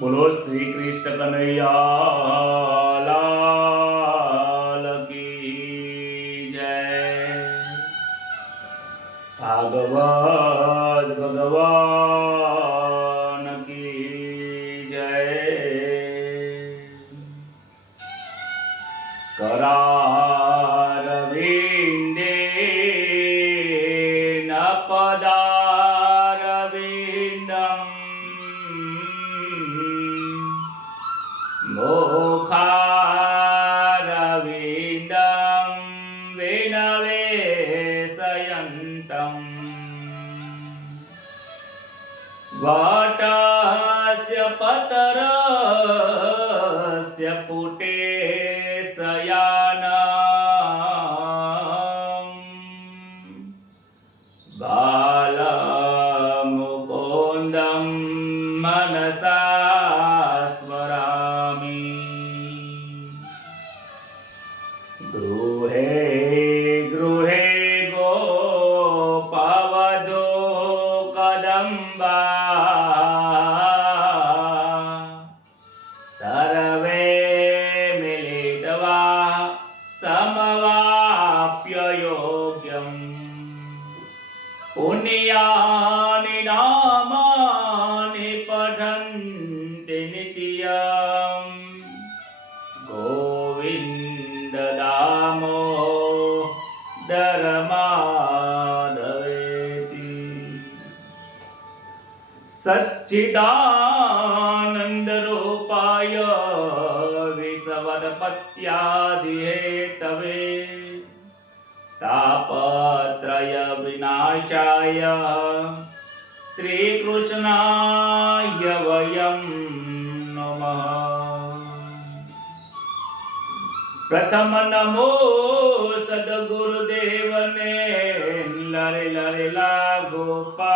બોલો શ્રી કૃષ્ણ કનૈયા લાલ કી જય। ભાગવત ભગવાન કી જય। करारविन्दे न पदारविन्दम् मुखारविन्दं विनवेशयन्तम् वटस्य पतरस्य पुटे बालमुकुन्दं मनसा स्मरामि। गृहे गृहे गोपवधू कदम्बा सर्वे मिलित्वा समवाप्य योग्यम् पुण्यानि नामानि पठन्ति नित्यम् गोविन्द दामोदर माधवेति। सच्चिदानन्द रूपाय विश्वोत्पत्त्यादिहेतवे तापत्रय विनाशाय श्रीकृष्णाय वयं नमः। प्रथम नमो सद्गुरुदेवने लरे लरे लागोपाल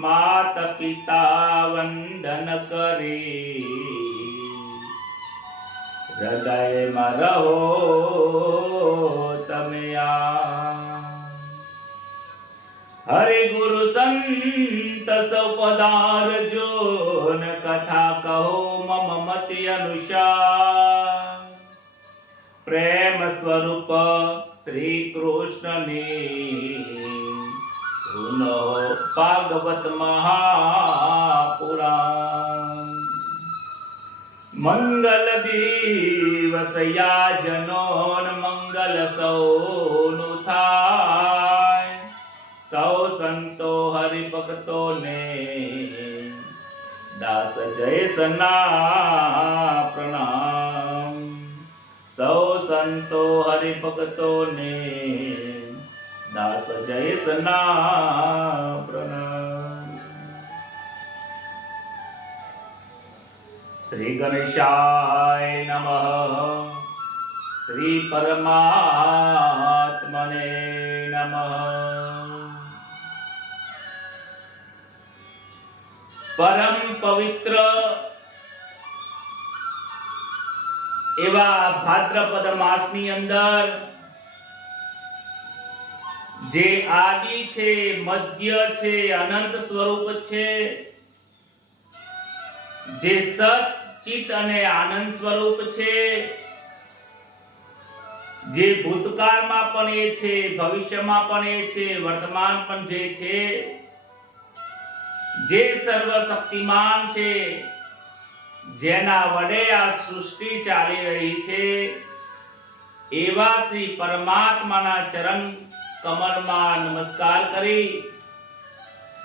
मात पिता वंदन करी हृदय में रहो तमे आ। हरि गुरु संत सौ पधारजो न कथा कहो मम मति अनुसार। प्रेम स्वरूप श्री कृष्ण ने सुनो भागवत महापुराण। मंगल दिवस या जनोन मंगल सौनु थाय। सौ संतो हरि भक्तो ने दास जय सना प्रणाम। सौ संतो हरि भक्तो ने दास जय सना प्रणाम। श्री गणेशाय नमः। श्री परमात्मने नमः। परम पवित्र एवा भाद्रपद मासनी अंदर जे आदि छे, मध्य छे, अनंत स्वरूप छे, जे सत चित अने आनंद स्वरूप छे, जे भूतकाल में पण ए छे, भविष्य में पण ए छे, वर्तमान पण जे छे, जे सर्वशक्तिमान छे, जेना वडे आ सृष्टि चाली रही छे, एवा श्री परमात्माना चरण कमल में नमस्कार करी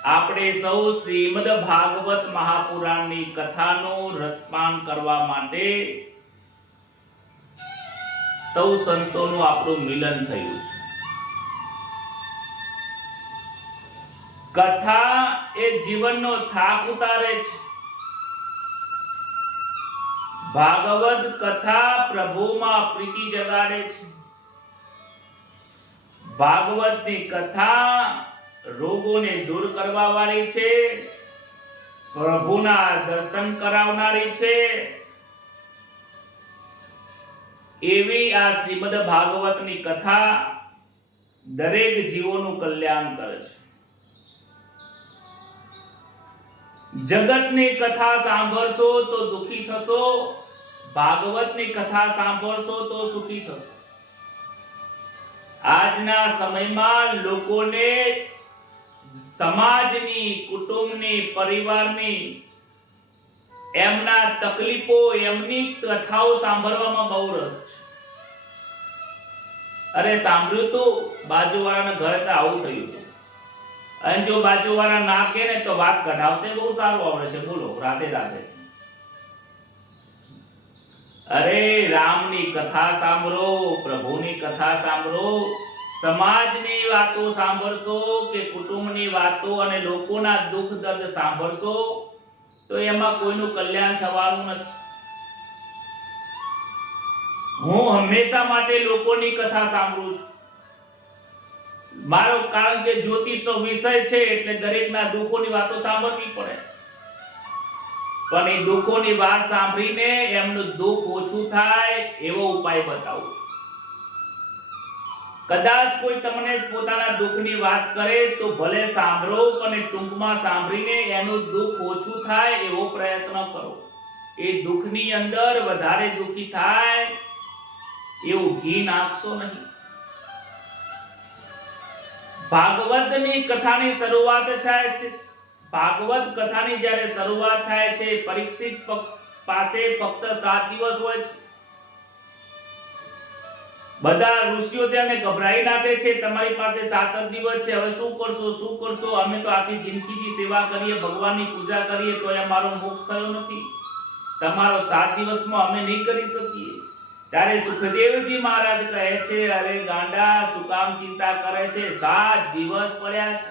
આપણે સૌ શ્રીમદ ભાગવત મહાપુરાણની કથાનું રસપાન કરવા માટે સૌ સંતોનું આપણું મિલન થયું છે। કથા એ જીવનનો થાક ઉતારે છે। ભાગવત કથા પ્રભુમાં પ્રીતિ જગાડે છે। ભાગવતની કથા रोगों ने दूर करवा वाली छे, प्रभुना दर्शन करावनारी छे। एवी आ श्रीमद भागवतनी कथा दरेक जीवोનું કલ્યાણ કરે છે। જગતની કથા સાંભળશો તો દુખી થશો, ભાગવતની કથા સાંભળશો તો સુખી થશો. આજના સમયમાં લોકોને સમાજની, કુટુંબની, પરિવારની એમના તકલીફો, એમની કથાઓ સાંભળવામાં બહુ રસ છે. અરે સાંભળ્યું તો બાજુવાળાના ઘરે તો આવું થયું હતું. અને જો બાજુવાળા ના કે ને તો વાત કઢાવતે બહુ સારું આવડે છે. બોલો, રાધે રાધે. અરે રામની કથા સાંભળો, પ્રભુની કથા સાંભળો, સમાજની વાતો સાંભળશો કે કુટુંબની વાતો અને લોકોના દુઃખ દર્દ સાંભળશો તો એમાં કોઈનું કલ્યાણ થવાનું નથી. હું હંમેશા માટે લોકોની કથા સાંભળું છું. મારો કારણ કે જ્યોતિષનો વિષય છે એટલે દરેકના દુઃખોની વાતો સાંભળવી પડે. પણ એ દુઃખોની વાત સાંભળીને એમનું દુઃખ ઓછું થાય એવો ઉપાય બતાવું. કદાચ કોઈ તમને પોતાના દુઃખની વાત કરે તો ભલે સાંભળો, પણ ટૂંકમાં સાંભળીને એનું દુઃખ ઓછું થાય એવો પ્રયત્ન કરો. એ દુઃખની અંદર વધારે દુઃખી થાય એવું ઘી નાખશો નહીં. ભાગવતની કથાની શરૂઆત થાય છે. ભાગવત કથાની જ્યારે શરૂઆત થાય છે, પરીક્ષિત પાસે ફક્ત 7 દિવસ હોય છે. બધા ઋષિઓ તેને ગભરાઈ નાખે છે, તમારી પાસે 7 જ દિવસ છે, હવે શું કરશો, શું કરશો? અમે તો આખી જિંદગીથી સેવા કરીએ, ભગવાનની પૂજા કરીએ, તો એ અમારો મોક્ષ થયો નથી. તમારો 7 દિવસમાં અમે નહીં કરી શકીએ. ત્યારે સુખદેવજી મહારાજ કહે છે, અરે ગાંડા, શું કામ ચિંતા કરે છે? 7 દિવસ પડ્યા છે.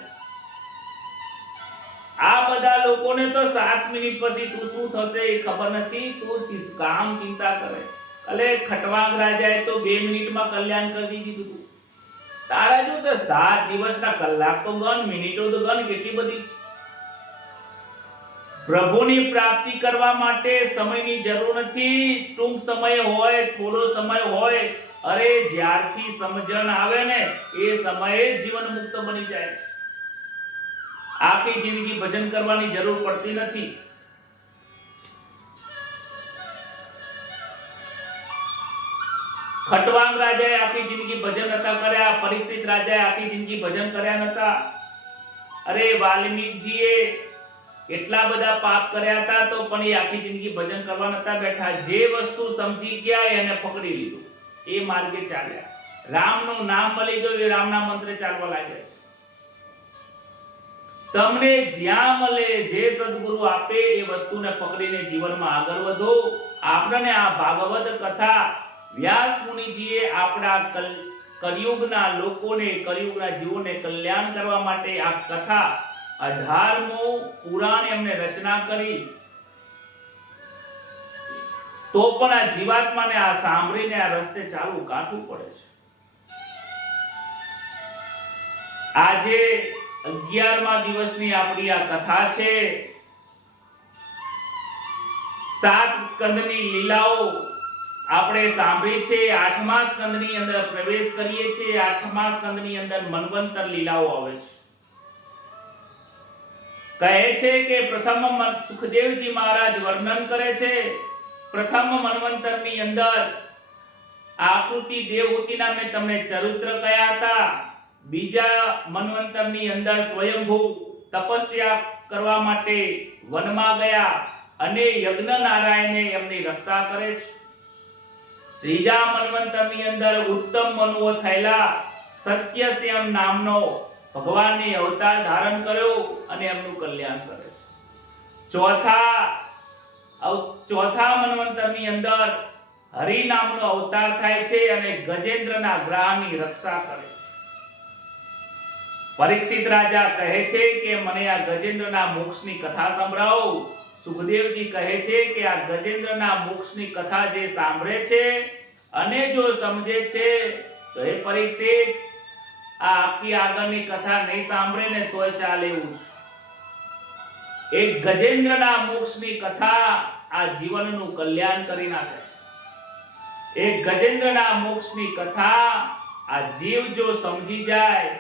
આ બધા લોકોને તો 7 મિનિટ પછી તું શું થશે એ ખબર નથી, તું કામ ચિંતા કરે. અલે ખટવાંગ રાજાએ તો 2 મિનિટમાં કલ્યાણ કરી દીધું. તારા જો તો 7 દિવસના કલાક તો ગણ, મિનિટો તો ગણ, કેટલી બધી છે. પ્રભુની પ્રાપ્તિ કરવા માટે સમયની જરૂર નથી. ટૂંક સમય હોય, થોડો સમય હોય, અરે જ્યારથી સમજણ આવે ને એ સમયે જ જીવન મુક્ત બની જાય છે. આખી જિંદગી ભજન કરવાની જરૂર પડતી નથી. ખટવાંગ રાજાએ આખી જિંદગી ભજન નતા કર્યા, પરીક્ષિત રાજાએ આખી જિંદગી ભજન કર્યા નતા. અરે વાલ્મીકજીએ એટલા બધા પાપ કર્યા હતા તો પણ એ આખી જિંદગી ભજન કરવા નતા બેઠા. જે વસ્તુ સમજી ગયા એને પકડી લીધું, એ માર્ગે ચાલ્યા. રામનું નામ મળી ગયું, એ રામના મંત્રે ચાલવા લાગ્યા. તમને જ્યાં મળે, જે સદગુરુ આપે એ વસ્તુને પકડીને જીવનમાં આગળ વધો. આપણને આ ભાગવત કથા વ્યાસ મુનિજીએ આપણા કલિયુગના લોકોને, કલિયુગના જીવોને કલ્યાણ કરવા માટે આ કથા 18મો પુરાણ એમને રચના કરી. તો પણ આ જીવાત્માને આ સાંભળીને આ રસ્તે ચાલવું કાઠું પડે છે. આજે 11મા દિવસની આપણી આ કથા છે. 7 સ્કંદની લીલાઓ આપણે સાંભળી છે. 8મા સ્કંદની અંદર પ્રવેશ કરીએ છીએ. 8મા સ્કંદની અંદર મન્વંતર લીલાઓ આવે છે. કહે છે કે પ્રથમ સુખદેવજી મહારાજ વર્ણન કરે છે. પ્રથમ મન્વંતરની અંદર આકૃતિ દેવહૂતિના મેં તમને ચરિત્ર કયા હતા. બીજા મન્વંતરની અંદર સ્વયંભૂ તપસ્યા કરવા માટે વનમાં ગયા અને યજ્ઞ નારાયણે એમની રક્ષા કરે છે. ત્રીજા મન્વંતરની અંદર ઉત્તમ મનુઓ થયેલા સત્યસ્યમ નામનો ભગવાનની અવતાર ધારણ કર્યો અને એમનું કલ્યાણ કરે છે. ચોથા મન્વંતરની અંદર હરિ નામનો અવતાર થાય છે અને ગજેન્દ્રના ગ્રહની રક્ષા કરે છે. પરીક્ષિત રાજા કહે છે કે મને આ ગજેન્દ્રના મોક્ષની કથા સંભળાવો. સુખદેવજી કહે છે કે આ ગજેન્દ્રના મોક્ષની કથા જે સાંભળે છે અને જો સમજે છે તો એ પરીક્ષિત આ આખી આગળની કથા નહીં સાંભળે ને તોય ચાલે એવું છે. એક ગજેન્દ્રના મોક્ષની કથા આ જીવનનું કલ્યાણ કરી નાખે છે. એક ગજેન્દ્રના મોક્ષની કથા આ જીવ જો સમજી જાય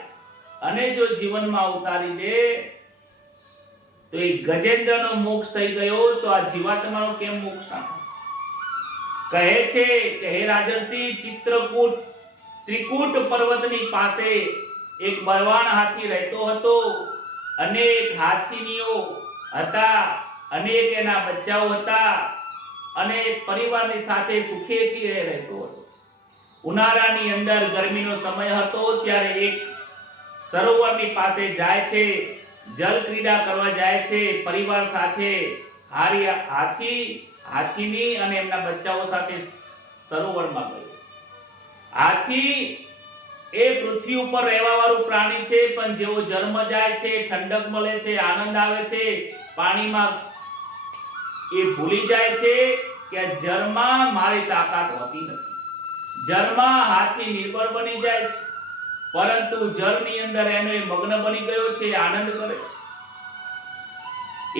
અને જો જીવનમાં ઉતારી દે તો તો એ ગજેન્દ્રનો મોક્ષ થઈ ગયો, તો આ જીવાત્માનો કેમ મોક્ષ ના થાય? કહે છે કે હે રાજર્ષિ, ચિત્રકૂટ ત્રિકૂટ પર્વતની પાસે એક બળવાન હાથી રહેતો હતો. અનેક હાથીનીઓ હતા, અનેક એના બચ્ચાઓ હતા અને પરિવારની સાથે સુખેથી રહેતો હતો. ઉનાળાની અંદર ગરમીનો સમય હતો, ત્યારે એક સરોવરની પાસે જાય છે, જલ ક્રીડા કરવા જાય છે પરિવાર સાથે. હાથીની અને એમના બચ્ચાઓ સાથે સરોવરમાં ગયો. હાથી એ પૃથ્વી ઉપર રહેવા વાળું પ્રાણી છે, પણ જેવો જન્મ જાય છે, ઠંડક મળે છે, આનંદ આવે છે, પાણીમાં એ ભૂલી જાય છે કે જળમાં મારી તાકાત હોતી નથી. જળમાં હાથી નિર્બળ બની જાય છે, પરંતુ જળની અંદર એનો એ મગ્ન બની ગયો છે, આનંદ કરે છે.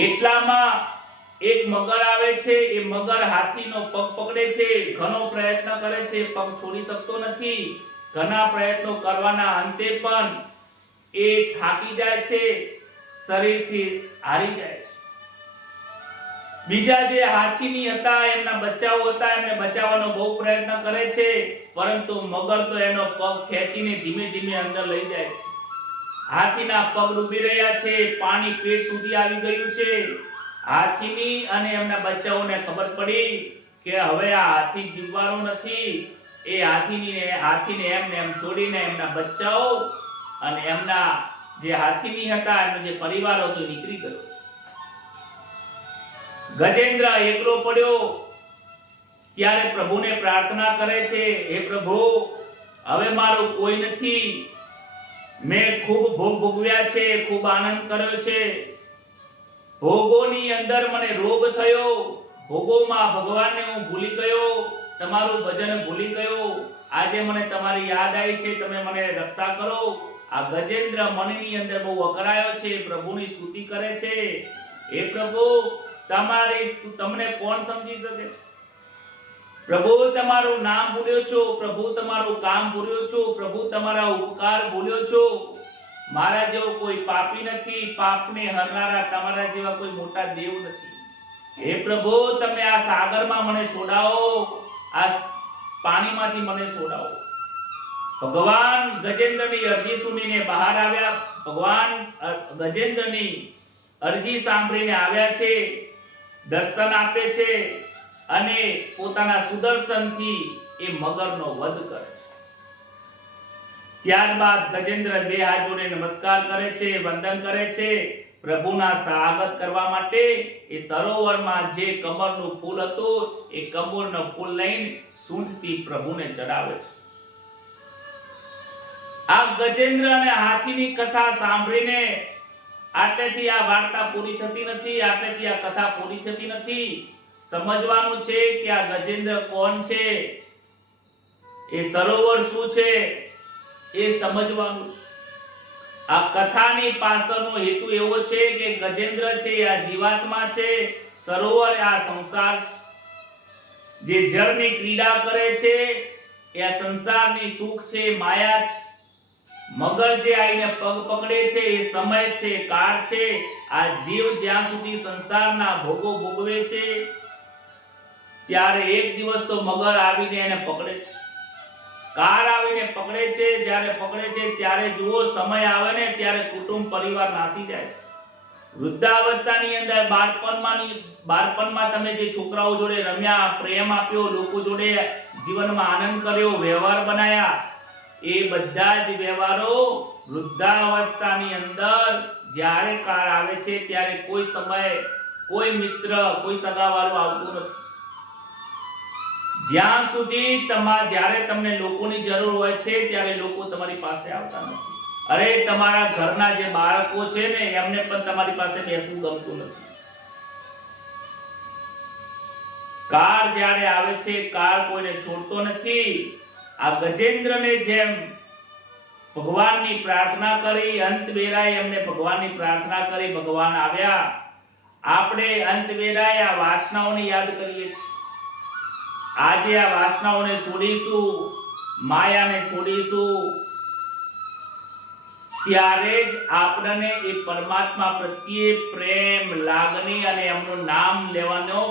એટલામાં એક મગર આવે છે. એ મગર હાથીનો પગ પકડે છે, ઘણો પ્રયત્ન કરે છે, પગ છોડી શકતો નથી. ઘણા પ્રયત્નો કરવાના અંતે પણ એ થાકી જાય છે, શરીરથી હારી જાય છે. બીજા જે હાથીની હતા, એમના બચ્ચાઓ હતા, એમને બચાવવાનો બહુ પ્રયત્ન કરે છે, પરંતુ મગર તો એનો પગ ખેંચીને ધીમે ધીમે અંદર લઈ જાય છે. હાથીના પગ ડૂબી રહ્યા છે, પાણી પેટ સુધી આવી ગયું છે. હાથીની અને એમના બચ્ચાઓને ખબર પડી કે હવે આ હાથી જીવવાનો નથી. એ હાથીને એમને એમ છોડીને એમના બચ્ચાઓ અને એમના જે હાથીની હતા, એમનો જે પરિવાર હતો, નીકળી ગયો છે. ગજેન્દ્ર એકલો પડ્યો ત્યારે પ્રભુને પ્રાર્થના કરે છે, હે પ્રભુ, હવે મારું કોઈ નથી. મેં ખૂબ ભોગ ભોગવ્યા છે, ખૂબ આનંદ કર્યો છે. ભોગોની અંદર મને રોગ થયો, ભોગોમાં ભગવાનને હું ભૂલી ગયો, તમારું ભજન ભૂલી ગયો. આજે મને તમારી યાદ આવી છે, તમે મને રક્ષા કરો. આ ગજેન્દ્ર મનની અંદર બહુ અકળાયો છે, પ્રભુની સ્તુતિ કરે છે. હે પ્રભુ, તમને કોણ સમજી શકે છે? પ્રભુ, તમારું નામ ભૂલ્યો છો, પ્રભુ તમારું કામ ભૂલ્યો છો, પ્રભુ તમારા ઉપકાર ભૂલ્યો છો. મારા જેવો કોઈ પાપી નથી, પાપને હરનારા તમારા જેવા કોઈ મોટા દેવ નથી. હે પ્રભુ, તમે આ સાગરમાં મને છોડાવો, આ પાણીમાંથી મને છોડાવો. ભગવાન ગજેન્દ્રની અરજી સુનીને બહાર આવ્યા. ભગવાન ગજેન્દ્રની અરજી સાંભળીને આવ્યા છે, દર્શન આપે છે અને પોતાના સુદર્શનથી એ મગરનો વધ કરે છે. ત્યારબાદ ગજેન્દ્ર બે હાથ જોડે નમસ્કાર કરે છે, વંદન કરે છે. પ્રભુના સ્વાગત કરવા માટે એ સરોવરમાં જે કમળનું ફૂલ હતું, એ કમળનું ફૂલ લઈને સૂંઢથી પ્રભુને ચડાવે છે. આ ગજેન્દ્ર અને હાથીની કથા સાંભળીને આટલેથી આ વાર્તા પૂરી થતી નથી, આટલેથી આ કથા પૂરી થતી નથી. સમજવાનું છે કે આ ગજેન્દ્ર કોણ છે, એ સરોવર શું છે, એ સમજવાનું છે. આ કથાની પાછળનો હેતુ એવો છે કે ગજેન્દ્ર છે આ જીવાત્મા છે, સરોવર આ સંસાર છે. જે જળની ક્રીડા કરે છે એ આ સંસારની સુખ છે, માયા છે. મગર જે આઈને પગ પકડે છે એ સમય છે, કાળ છે. આ જીવ જ્યાં સુધી સંસારના ભોગો ભોગવે છે, ત્યારે એક દિવસ તો મગર આવીને એને પકડે છે, કાર આવીને પકડે છે. જ્યારે પકડે છે ત્યારે જુઓ, સમય આવે ને ત્યારે કુટુંબ પરિવાર નાસી જાય છે. વૃદ્ધાવસ્થાની અંદર બાળપણમાં તમે જે છોકરાઓ જોડે રમ્યા, પ્રેમ આપ્યો, લોકો જોડે જીવનમાં આનંદ કર્યો, વ્યવહાર બનાયા, એ બધા જ વ્યવહારો વૃદ્ધાવસ્થાની અંદર જ્યારે કાળ આવે છે ત્યારે કોઈ સમય, કોઈ મિત્ર, કોઈ સગાવાળું આવતું નથી. જ્યાં સુધી જ્યારે તમને લોકોની જરૂર હોય છે ત્યારે લોકો તમારી પાસે આવતા નથી. અરે, તમારા ઘરના જે બાળકો છે ને, એમને પણ તમારી પાસે બેસવું ગમતું નથી. કાળ જ્યારે આવે છે, કાળ કોઈને છોડતો નથી. આ ગજેન્દ્રને જેમ ભગવાનની પ્રાર્થના કરી, અંત વેળાએ એમને ભગવાનની પ્રાર્થના કરી, ભગવાન આવ્યા. આપણે અંત વેળાએ આ વાસનાઓને યાદ કરીએ છીએ. આજે આ વાસનાઓને છોડીશું, માયાને છોડીશું, ત્યારે જ આપણને એ પરમાત્મા પ્રત્યે પ્રેમ, લાગણી અને એમનું નામ લેવાનો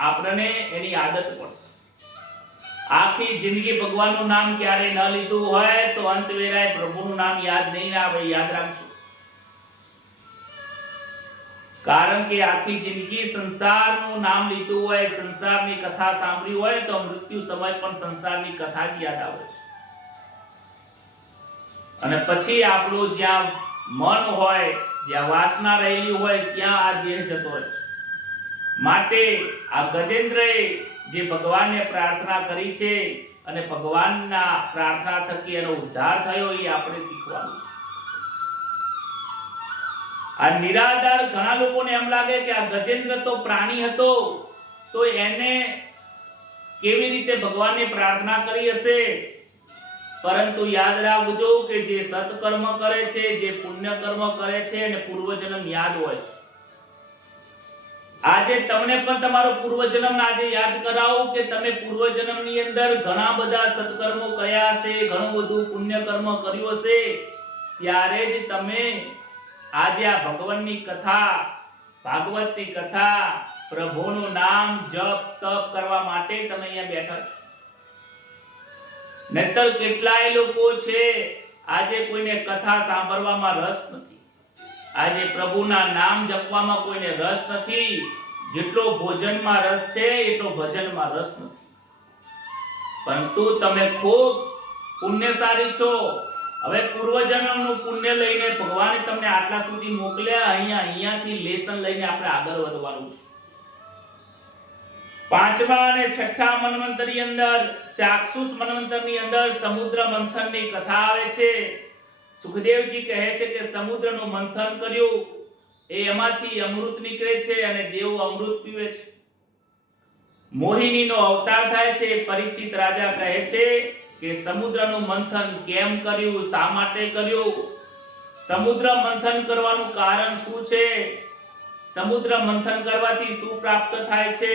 આપણને એની આદત પડશે. આખી જિંદગી ભગવાનનું નામ ક્યારે ન લીધું હોય તો અંત વેળાએ પ્રભુનું નામ યાદ નહીં આવે, યાદ રાખજો. કારણ કે આખી જિંદગી સંસારનું નામ લીધું હોય, સંસારની કથા સાંભળી હોય તો મૃત્યુ સમય પણ સંસારની કથા જ યાદ આવે છે. અને પછી આપણું જ્યાં મન હોય, જ્યાં વાસના રહેલી હોય ત્યાં આ દેહ જતો રહે છે. માટે આ ગજેન્દ્રએ જે ભગવાનને પ્રાર્થના કરી છે અને ભગવાનના પ્રાર્થના થકી એનો ઉદ્ધાર થયો એ આપણે શીખવાનું છે. આ નિરાધાર ઘણા લોકોને એમ લાગે કે આ ગજેન્દ્ર તો પ્રાણી હતો તો એને કેવી રીતે ભગવાનને પ્રાર્થના કરી હશે. પરંતુ યાદ રાખજો કે જે સત્કર્મ કરે છે, જે પુણ્ય કર્મ કરે છે અને પૂર્વજન્મ યાદ હોય છે. આજે તમને પણ તમારો પૂર્વજન્મ આજે યાદ કરાવું કે તમે પૂર્વજન્મની અંદર ઘણા બધા સત્કર્મો કર્યા હશે, ઘણું બધું પુણ્ય કર્મ કર્યું હશે. ત્યારે જ તમે આજે આ ભગવાનની કથા, ભાગવતની કથા, પ્રભુનું નામ જપ તપ કરવા માટે તમે અહીંયા બેઠા છો. નહીતર કેટલાય લોકો છે આજે કોઈને કથા સાંભળવામાં રસ નથી, આજે પ્રભુના નામ જપવામાં કોઈને રસ નથી. જેટલો ભોજનમાં રસ છે એટલો ભજનમાં રસ નથી. પરંતુ તમે ખૂબ પુણ્યશાળી છો. હવે પૂર્વજન્મનું પુણ્ય લઈને ભગવાને તમને આટલા સુધી મોકલ્યા. અહીંયાથી લેસન લઈને આપણે આગળ વધવાનું છે. પાંચમા અને છઠ્ઠા મન્વંતરની અંદર, ચાક્ષુષ મન્વંતરની અંદર સમુદ્ર મંથનની કથા આવે છે. સુખદેવજી કહે છે કે સમુદ્રનું મંથન કર્યું, એમાંથી અમૃત નીકળે છે અને દેવ અમૃત પીવે છે. મોહિનીનો અવતાર થાય છે. પરીક્ષિત રાજા કહે છે કે સમુદ્રનું મંથન કેમ કર્યું, શા માટે કર્યું, સમુદ્ર મંથન કરવાનું કારણ શું છે, સમુદ્ર મંથન કરવાથી શું પ્રાપ્ત થાય છે,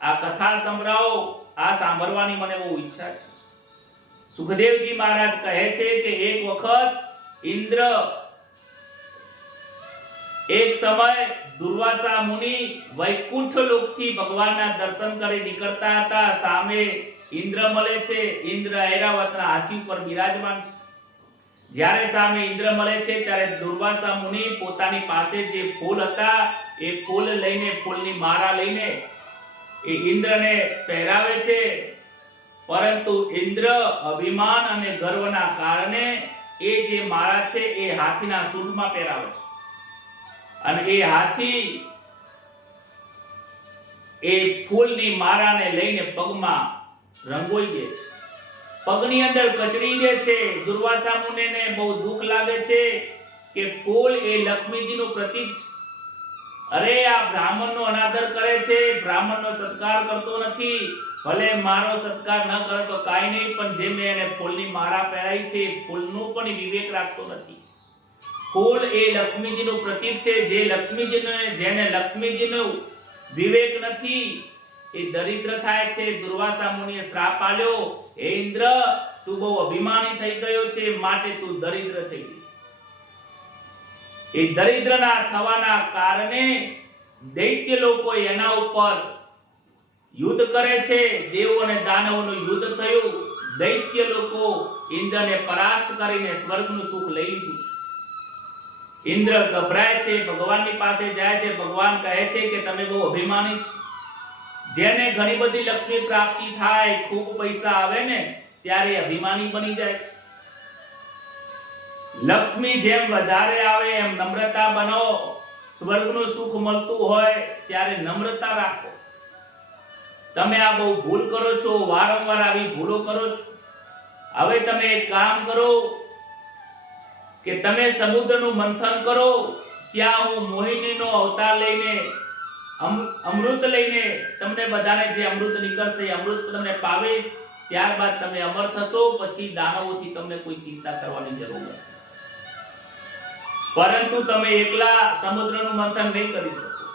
આ કથા સંભળાવો. આ સાંભળવાની મને બહુ ઈચ્છા છે. સુખદેવજી મહારાજ કહે છે કે એક વખત ઇન્દ્ર, એક સમય દુર્વાસા મુનિ વૈકુંઠ લોકથી ભગવાનના દર્શન કરી નીકળતા હતા. સામે ઇન્દ્ર મળે છે. ઇન્દ્ર ઐરાવતના હાથી ઉપર બિરાજમાન છે. જ્યારે સામે ઇન્દ્ર મળે છે ત્યારે દુર્વાસા મુનિ પોતાની પાસે જે ફૂલ હતા એ ફૂલ લઈને, ફૂલની માળા લઈને એ ઇન્દ્રને પહેરાવે છે. પરંતુ ઇન્દ્ર અભિમાન અને ગર્વના કારણે એ જે માળા છે એ હાથીના સૂંઢમાં પહેરાવે છે. અને એ હાથી એ ફૂલની માળાને લઈને પગમાં રંગોઈ દે છે, પગની અંદર કચડી દે છે. દુર્વાસા મુનિને બહુ દુઃખ લાગે છે કે ફૂલ એ લક્ષ્મીજીનું પ્રતીક છે. અરે આ બ્રાહ્મણનો અનાદર કરે છે, બ્રાહ્મણનો સત્કાર કરતો નથી. ભલે મારો સત્કાર ન કરે તો કાઈ નહીં, પણ જે મેં એને ફૂલની માળા પહેરાઈ છે ફૂલનું પણ વિવેક રાખતો નથી. ફૂલ એ લક્ષ્મીજીનું પ્રતીક છે. જેને લક્ષ્મીજીનું વિવેક નથી એ દરિદ્ર થાય છે. દુર્વાસા મુનિએ શ્રાપ આપ્યો, હે ઇન્દ્ર, તું બહુ અભિમાની થઈ ગયો છે, માટે તું દરિદ્ર થઈ જઈશ. એ દરિદ્રના થવાના કારણે દૈત્ય લોકો એના ઉપર યુદ્ધ કરે છે. દેવો અને દાનવોનું યુદ્ધ થયું. દૈત્ય લોકો ઇન્દ્રને પરાસ્ત કરીને સ્વર્ગનું સુખ લઈ લીધું છે. ઇન્દ્ર ગભરાય છે, ભગવાનની પાસે જાય છે. ભગવાન કહે છે કે તમે બહુ અભિમાની છો. જેને ઘણી બધી લક્ષ્મી પ્રાપ્તિ થાય, ખૂબ પૈસા આવે ને ત્યારે અભિમાની બની જાય છે. લક્ષ્મી જેમ વધારે આવે એમ નમ્રતા બનો. સ્વર્ગનું સુખ મળતું હોય ત્યારે નમ્રતા રાખો. તમે આ બહુ ભૂલ કરો છો, વારંવાર આવી ભૂલો કરો છો. હવે તમે એક કામ કરો કે તમે સમુદ્રનું મંથન કરો. ત્યાં હું મોહિનીનો અવતાર લઈને, અમૃત લઈને તમને બધાને જે અમૃત નીકળશે એ અમૃત તમને પાવીશ. ત્યારબાદ તમે અમર થશો. પછી દાનવોથી તમને કોઈ ચિંતા કરવાની જરૂર નથી. પરંતુ તમે એકલા સમુદ્રનું મંથન નહીં કરી શકો.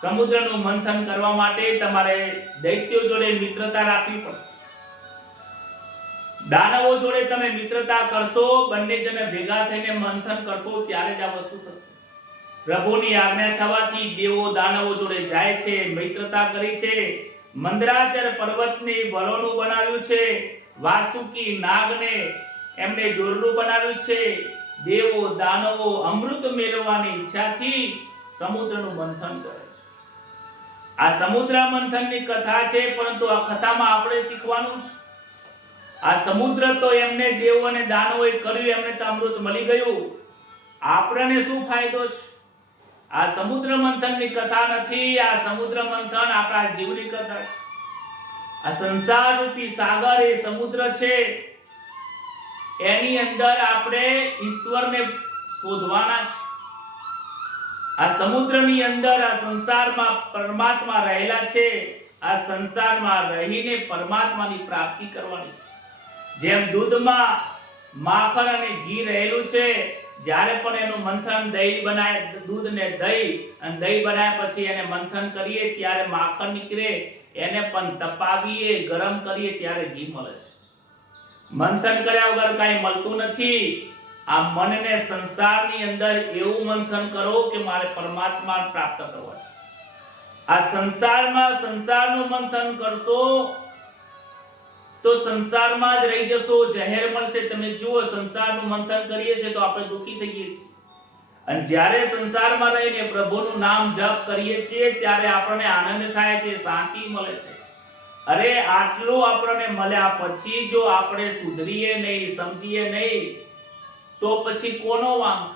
સમુદ્રનું મંથન કરવા માટે તમારે દૈત્યો જોડે મિત્રતા રાખવી પડશે. દાનવો જોડે તમે મિત્રતા કરશો, બંને જણે ભેગા થઈને મંથન કરશો, ત્યારે જ આ વસ્તુ થશે. પ્રભુની આજ્ઞા થવાથી દેવો દાનવો જોડે જાય છે, મિત્રતા કરી છે. મંદરાચલ પર્વતને વરોનું બનાવ્યું છે, વાસુકી નાગને એમને દોરડું બનાવ્યું છે. દેવો દાનવો અમૃત મેળવવાની ઈચ્છાથી સમુદ્રનું મંથન કરે છે. આ સમુદ્ર મંથનની કથા છે, પરંતુ આ કથામાં આપણે શીખવાનું છે. આ સમુદ્ર તો એમને દેવો અને દાનવોએ કર્યું, એમને તો અમૃત મળી ગયું. આપણને શું ફાયદો છે? આ સમુદ્ર મંથનની કથા નથી, આ સમુદ્ર મંથન આપણા જીવની કથા છે. આ સંસાર રૂપી સાગર એ સમુદ્ર છે, એની અંદર આપણે ઈશ્વરને શોધવાના છે. આ સમુદ્રની અંદર આ સંસારમાં પરમાત્મા રહેલા છે. આ સંસારમાં રહીને પરમાત્માની પ્રાપ્તિ કરવાની છે. જેમ દૂધમાં માખણ અને ઘી રહેલું છે, જ્યારે પણ એનું મંથન દહીં બનાય, દૂધ ને દહીં અને દહીં બનાવ્યા પછી એને મંથન કરીએ ત્યારે માખણ નીકળે, એને પણ તપાવીએ, ગરમ કરીએ ત્યારે ઘી મળે છે. મંથન કર્યા વગર કાંઈ મળતું નથી. આ મનને સંસારની અંદર એવું મંથન કરો કે મારે પરમાત્મા પ્રાપ્ત કરવા છે. આ સંસારમાં સંસારનું મંથન કરશો તો સંસારમાં જ રહી જશો, જહેર મળશે. તમે જુઓ, સંસારનું મંથન કરીએ છીએ તો આપણે દુઃખી થઈએ છીએ, અને જ્યારે સંસારમાં રહીને પ્રભુનું નામ જપ કરીએ છીએ ત્યારે આપણને આનંદ થાય છે, શાંતિ મળે છે. અરે આટલું આપણને મળ્યા પછી જો આપણે સુધરીએ નહીં, સમજીએ નહીં, તો પછી કોનો વાંક?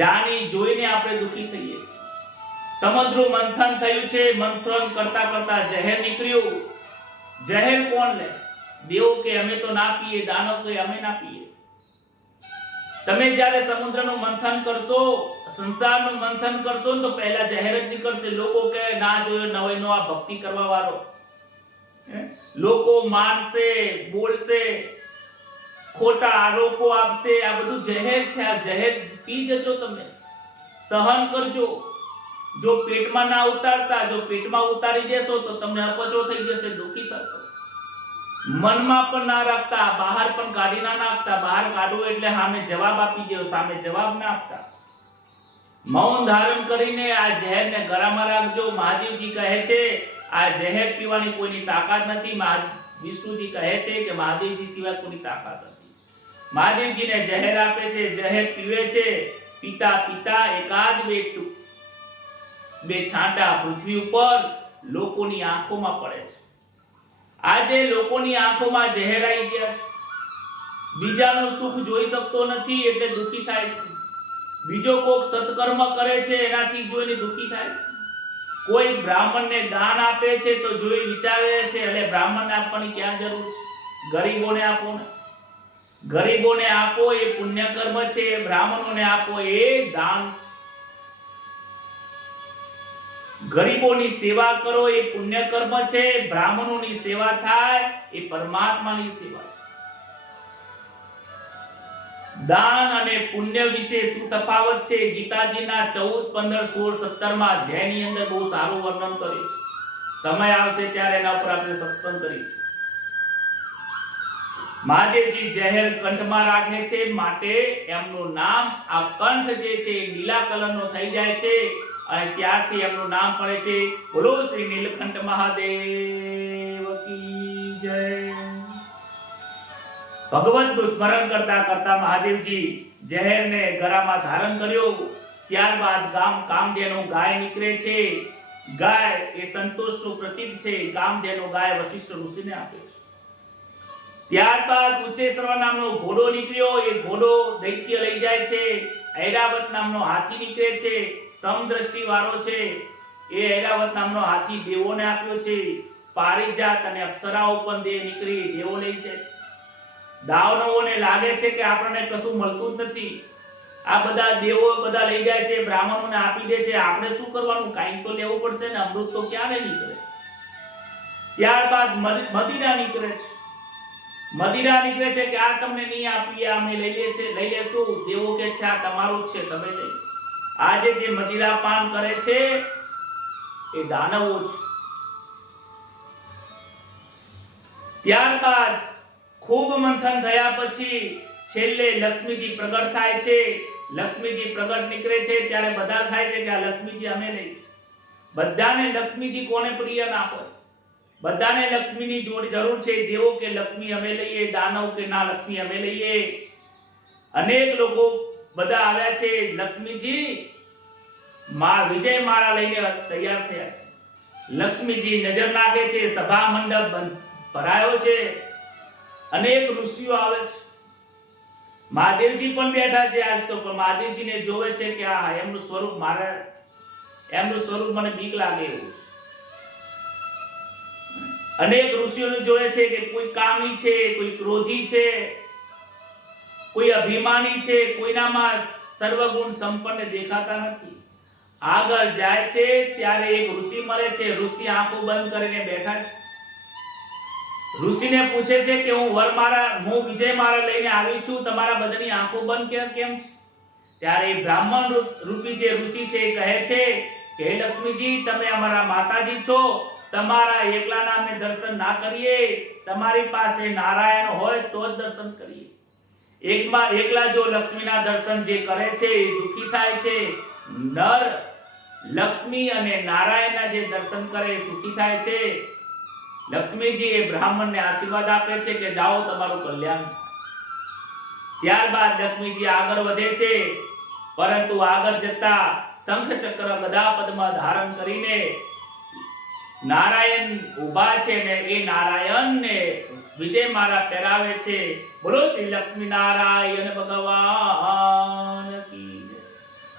જાણી જોઈને આપણે દુઃખી થઈએ છીએ. સમુદ્રનું મંથન થયું છે, મંથન કરતા કરતા જહેર નીકળ્યું. જહેર કોણ લે? દેવો કે અમે તો ના પીએ, દાનવ કે અમે ના પીએ. તમે જ્યારે સમુદ્રનું મંથન કરશો, સંસારનું મંથન કરશો તો પહેલા જહેર જ નીકળશે. લોકો કે ના જોયો નવાઈનો આ ભક્તિ કરવા વાળો, લોકો માનશે, બોલશે, ખોટા આરોપો આપશે. આ બધું જહેર છે. આ જહેર પી જજો, તમે સહન કરજો. જો પેટમાં ના ઉતારતા, જો પેટમાં ઉતારી દેશો તો તમને અપચો થઈ જશે, દુઃખી થશો. મનમાં પણ ના રાખતા, બહાર પણ કાઢી ના નાખતા. બહાર કાઢો એટલે સામે જવાબ આપી દો, સામે જવાબ ના આપતા. મૌન ધારણ કરીને આ ઝેરને ગળામાં રાખજો. મહાદેવજી કહે છે આ ઝેર પીવાની કોઈની તાકાત નથી. વિષ્ણુજી કહે છે કે મહાદેવજી સિવાય કોઈની તાકાત નથી. મહાદેવજીને ઝેર આપે છે, ઝેર પીવે છે. પિતા પિતા એકાદ બે છાંટા પૃથ્વી ઉપર લોકોની આંખોમાં પડે છે. આજે લોકોની આંખોમાં ઝેર આવી ગયા છે. બીજાનું સુખ જોઈ શકતો નથી એટલે દુઃખી થાય છે. બીજો કોક સત્કર્મ કરે છે એનાથી જોઈને દુઃખી થાય છે. કોઈ બ્રાહ્મણને દાન આપે છે તો જોઈ વિચારે છે એટલે બ્રાહ્મણને આપવાની ક્યાં જરૂર છે? ગરીબોને આપો ને. ગરીબોને આપો એ પુણ્ય કર્મ છે, બ્રાહ્મણોને આપો એ દાન છે. ગરીબોની સેવા કરો એ પુણ્ય કર્મ છે, બ્રાહ્મણોની સેવા થાય એ પરમાત્માની સેવા છે. દાન અને પુણ્ય વિશે શું તફાવત છે? ગીતાજીના 14, 15, 16, 17 માં અધ્યાયની અંદર બહુ સારું વર્ણન કર્યું છે. સમય આવશે ત્યારે એના ઉપર આપણે સત્સંગ કરીશું. મહાદેવજી ઝેર કંઠમાં રાખે છે, માટે એમનું નામ, આ કંઠ જે છે લીલા કલરનો થઈ જાય છે અને ત્યારથી એમનું નામ પડે છે બોલો શ્રી નીલકંઠ મહાદેવ કી જય. ભગવતનું સ્મરણ કરતા કરતા મહાદેવજી ઝેરને ગળામાં ધારણ કર્યો. ત્યારબાદ કામધેનુ ગાય નીકળે છે. ગાય એ સંતોષનું પ્રતીક છે. કામધેનુ ગાય વશિષ્ઠ ઋષિને આપે છે. ત્યારબાદ ઉચ્ચેશ્વર નામનો ઘોડો નીકળ્યો. એ ઘોડો દૈત્ય લઈ જાય છે. ઐરાવત નામનો હાથી નીકળે છે, સમદ્રષ્ટિ વાળો છે. એ ઐરાવત નામનો હાથી દેવોને આપ્યો છે. પારિજાત અને અપ્સરાઓ પણ દેવ નીકળી દેવો લઈ જાય છે. દાનવોને લાગે છે કે આપણને કશું મળતું જ નથી, આ બધા દેવો બધા લઈ જાય છે, બ્રાહ્મણોને આપી દે છે, આપણે શું કરવાનું? કાંઈ તો લેવું પડશે ને, અમૃત તો ક્યારે નીકળે. ત્યારબાદ મદિરા નીકળે છે. મદિરા નીકળે છે કે આ તમને નહીં આપીએ, અમે લઈ લેશું. દેવો કે છે આ તમારું જ છે, તમે લઈ. આજે જે મદિરા પાન કરે છે એ દાનવો છે. ત્યારબાદ ખૂબ મંથન થયા પછી છેલ્લે લક્ષ્મીજી પ્રગટ થાય છે. લક્ષ્મીજી પ્રગટ નીકળે છે ત્યારે બધા થાય છે કે આ લક્ષ્મીજી અમે લઈશું. બધાને લક્ષ્મીજી કોને પ્રિય ના હોય? બધાને લક્ષ્મીની જરૂર છે. દેવો કે લક્ષ્મી અમે લઈએ, દાનવ કે ના લક્ષ્મી અમે લઈએ. અનેક લોકો બધા આવ્યા છે. લક્ષ્મીજી વિજય માળા લઈને તૈયાર થયા છે. લક્ષ્મીજી નજર નાખે છે. સભા મંડપ ભરાયો છે. અનેક ઋષિઓ આવે છે. મહાદેવજી પણ બેઠા છે. આજ તો પણ મહાદેવજીને જોવે છે કે આ એમનું સ્વરૂપ મને બીક લાગે એવું છે. અનેક ઋષિઓને જોવે છે કે કોઈ કામી છે, કોઈ ક્રોધી છે, કોઈ અભિમાની છે, કોઈનામાં સર્વગુણ સંપન્ન દેખાતા નથી. આગળ જાય છે ત્યારે એક ઋષિ મળે છે. ઋષિ આંખો બંધ કરીને બેઠા છે. ઋષિને પૂછે છે કે હું વિજય માળા લઈને આવી છું, તમારા બધાની આંખો બંધ કેમ છે? ત્યારે બ્રાહ્મણ રૂપી જે ઋષિ છે કહે છે કે હે લક્ષ્મીજી, તમે અમારા માતાજી છો, તમારા એકલાના અમે દર્શન ના કરીએ. તમારી પાસે નારાયણ હોય તો જ દર્શન કરીએ. એકલા જો લક્ષ્મીના દર્શન જે કરે છે એ દુખી થાય છે. નર લક્ષ્મી અને નારાયણના જે દર્શન કરે એ સુખી થાય છે. લક્ષ્મીજી એ બ્રાહ્મણને આશીર્વાદ આપે છે કે જાઓ તમારું કલ્યાણ થાય. ત્યારબાદ લક્ષ્મીજી આગળ વધે છે, પરંતુ આગળ જતા શંખ ચક્ર ગદા પદ્મ ધારણ કરીને નારાયણ ઊભા છે ને એ નારાયણને વિજય માળા પહેરાવે છે. બોલો શ્રી લક્ષ્મી નારાયણ ભગવાન કી જય.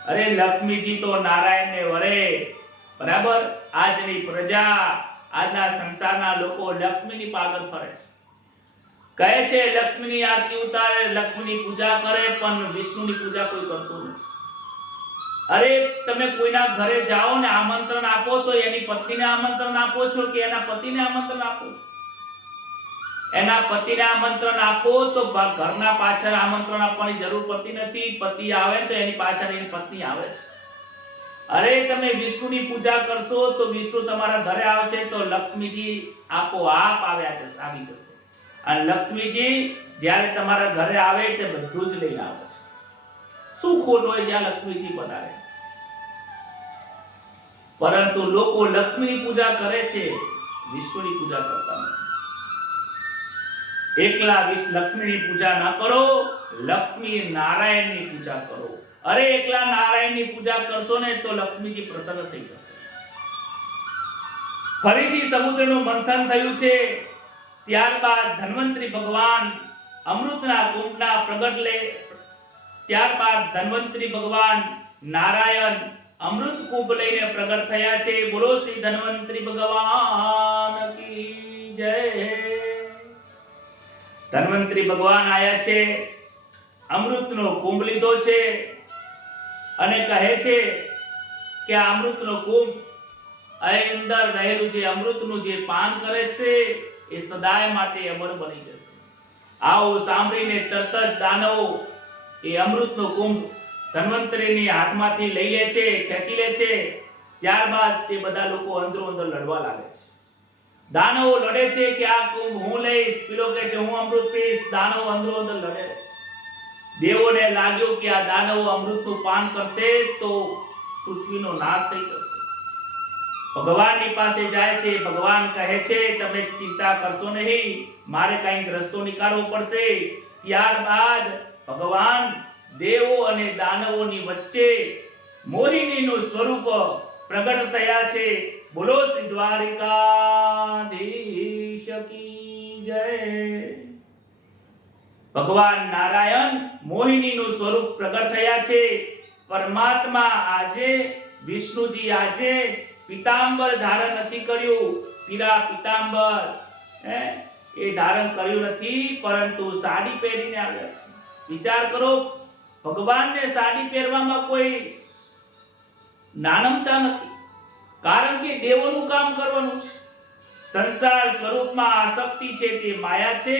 અરે લક્ષ્મીજી તો નારાયણને વરે. બરાબર. આજની પ્રજા, આજના સંસારના લોકો લક્ષ્મીની પાગલ ફરે છે. કહે છે લક્ષ્મીની આરતી ઉતારે, લક્ષ્મીની પૂજા કરે, પણ વિષ્ણુની પૂજા કોઈ કરતું નથી. અરે તમે કોઈના ઘરે જાઓ ને આમંત્રણ આપો તો એની પત્નીને આમંત્રણ આપો છો કે એના પતિને આમંત્રણ આપો છો? એના પતિને આમંત્રણ આપો તો ઘરના પાછળ આમંત્રણ આપવાની જરૂર પડતી નથી. પતિ આવે તો એની પાછળ એની પત્ની આવે છે. અરે તમે વિષ્ણુની પૂજા કરશો તો વિષ્ણુ તમારા ઘરે આવશે તો લક્ષ્મીજી આપોઆપ આવી જશે. અને લક્ષ્મીજી જ્યારે તમારા ઘરે આવે તે બધું જ લઈને આવે છે. શું ખોટ હોય જ્યાં લક્ષ્મીજી પધારે? પરંતુ લોકો લક્ષ્મીની પૂજા કરે છે, વિષ્ણુની પૂજા કરતા નથી. એકલા લક્ષ્મીની પૂજા ન કરો, લક્ષ્મી નારાયણની પૂજા કરો. અરે એકલા નારાયણની પૂજા કરશો ને તો લક્ષ્મીજી પ્રસન્ન થઈ જશે. ફરીથી સમુદ્રનું મંથન થયું છે. ત્યારબાદ ધન્વંતરી ભગવાન અમૃતના કુંભના ત્યારબાદ ધન્વંતરી ભગવાન નારાયણ અમૃત કુંભ લઈને પ્રગટ થયા છે. બોલો શ્રી ધન્વંતરી ભગવાન કી જય. ધન્વંતરી ભગવાન આયા છે, અમૃતનો કુંભ લીધો છે અને કહે છે કે આ અમૃતનો કુંભ અંદર રહેલું જે અમૃતનું જે પાન કરે છે એ સદાય માટે અમર બની જશે. આવો સાંભળીને તરત જ દાનવો એ અમૃતનો કુંભ ધન્વંતરીની હાથમાંથી લઈ લે છે, ખેંચી લે છે. ત્યારબાદ તે બધા લોકો અંદરો અંદર લડવા લાગે છે. દાનવો લડે છે કે આ કુંભ હું લઈશ, પેલો કહે છે હું અમૃત પીશ. દાનવો અંદરો અંદર લડે છે. દેવોને લાગ્યું કે આ દાનવો અમૃતનું પાન કરશે તો પૃથ્વીનો નાશ થઈ જશે. ભગવાનની પાસે જાય છે. ભગવાન કહે છે તમે ચિંતા કરશો નહીં, મારે કંઈક રસ્તો નીકાળવો પડશે. ત્યારબાદ ભગવાન દેવો અને દાનવોની વચ્ચે મોહિનીનું સ્વરૂપ પ્રગટ થયા છે. બોલો શ્રી દ્વારિકાધીશ કી જય. ભગવાન નારાયણ મોહિનીનું સ્વરૂપ પ્રગટ થયા છે. પરમાત્મા આજે વિષ્ણુજી આજે પીતાંબર ધારણ નથી કર્યું, પીળા પીતાંબર એ ધારણ કર્યું નથી, પરંતુ સાડી પહેરીને આવ્યા છે. વિચાર કરો, ભગવાનને સાડી પહેરવામાં કોઈ નાનમતા નથી, કારણ કે દેવોનું કામ કરવાનું છે. સંસાર સ્વરૂપમાં આસક્તિ છે તે માયા છે,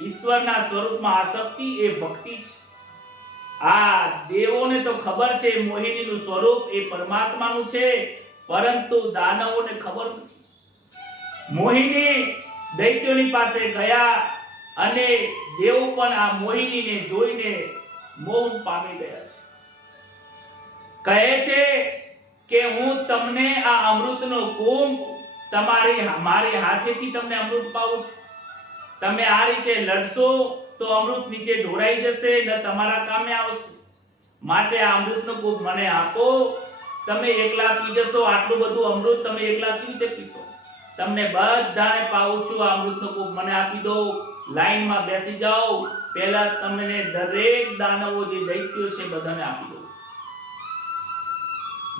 ઈશ્વરના સ્વરૂપમાં આસક્તિ એ ભક્તિ છે. આ દેવોને તો ખબર છે મોહિનીનું સ્વરૂપ એ પરમાત્માનું છે, પરંતુ દાનવોને ખબર નથી. મોહિની દૈત્યોની પાસે ગયા અને દેવ પણ આ મોહિનીને જોઈને મોહ પામી ગયા છે. કહે છે કે હું તમને આ અમૃતનો કુંભ મારી હાથેથી તમને અમૃત પાઉં છું. તમે આ રીતે લડશો તો અમૃત નીચે ઢોળાઈ જશે, ન તમારા કામે આવશે. માટે આ અમૃતનો કુંભ મને આપો. તમે એકલા પી જશો, આટલું બધું અમૃત તમે એકલા કેવી રીતે પીશો? તમને બધાને પાઉં છું, આ અમૃતનો કુંભ મને આપી દો. લાઈનમાં બેસી જાઓ. પહેલા તમને દરેક દાનવો જે દૈત્યો છે બધાને આપી દો.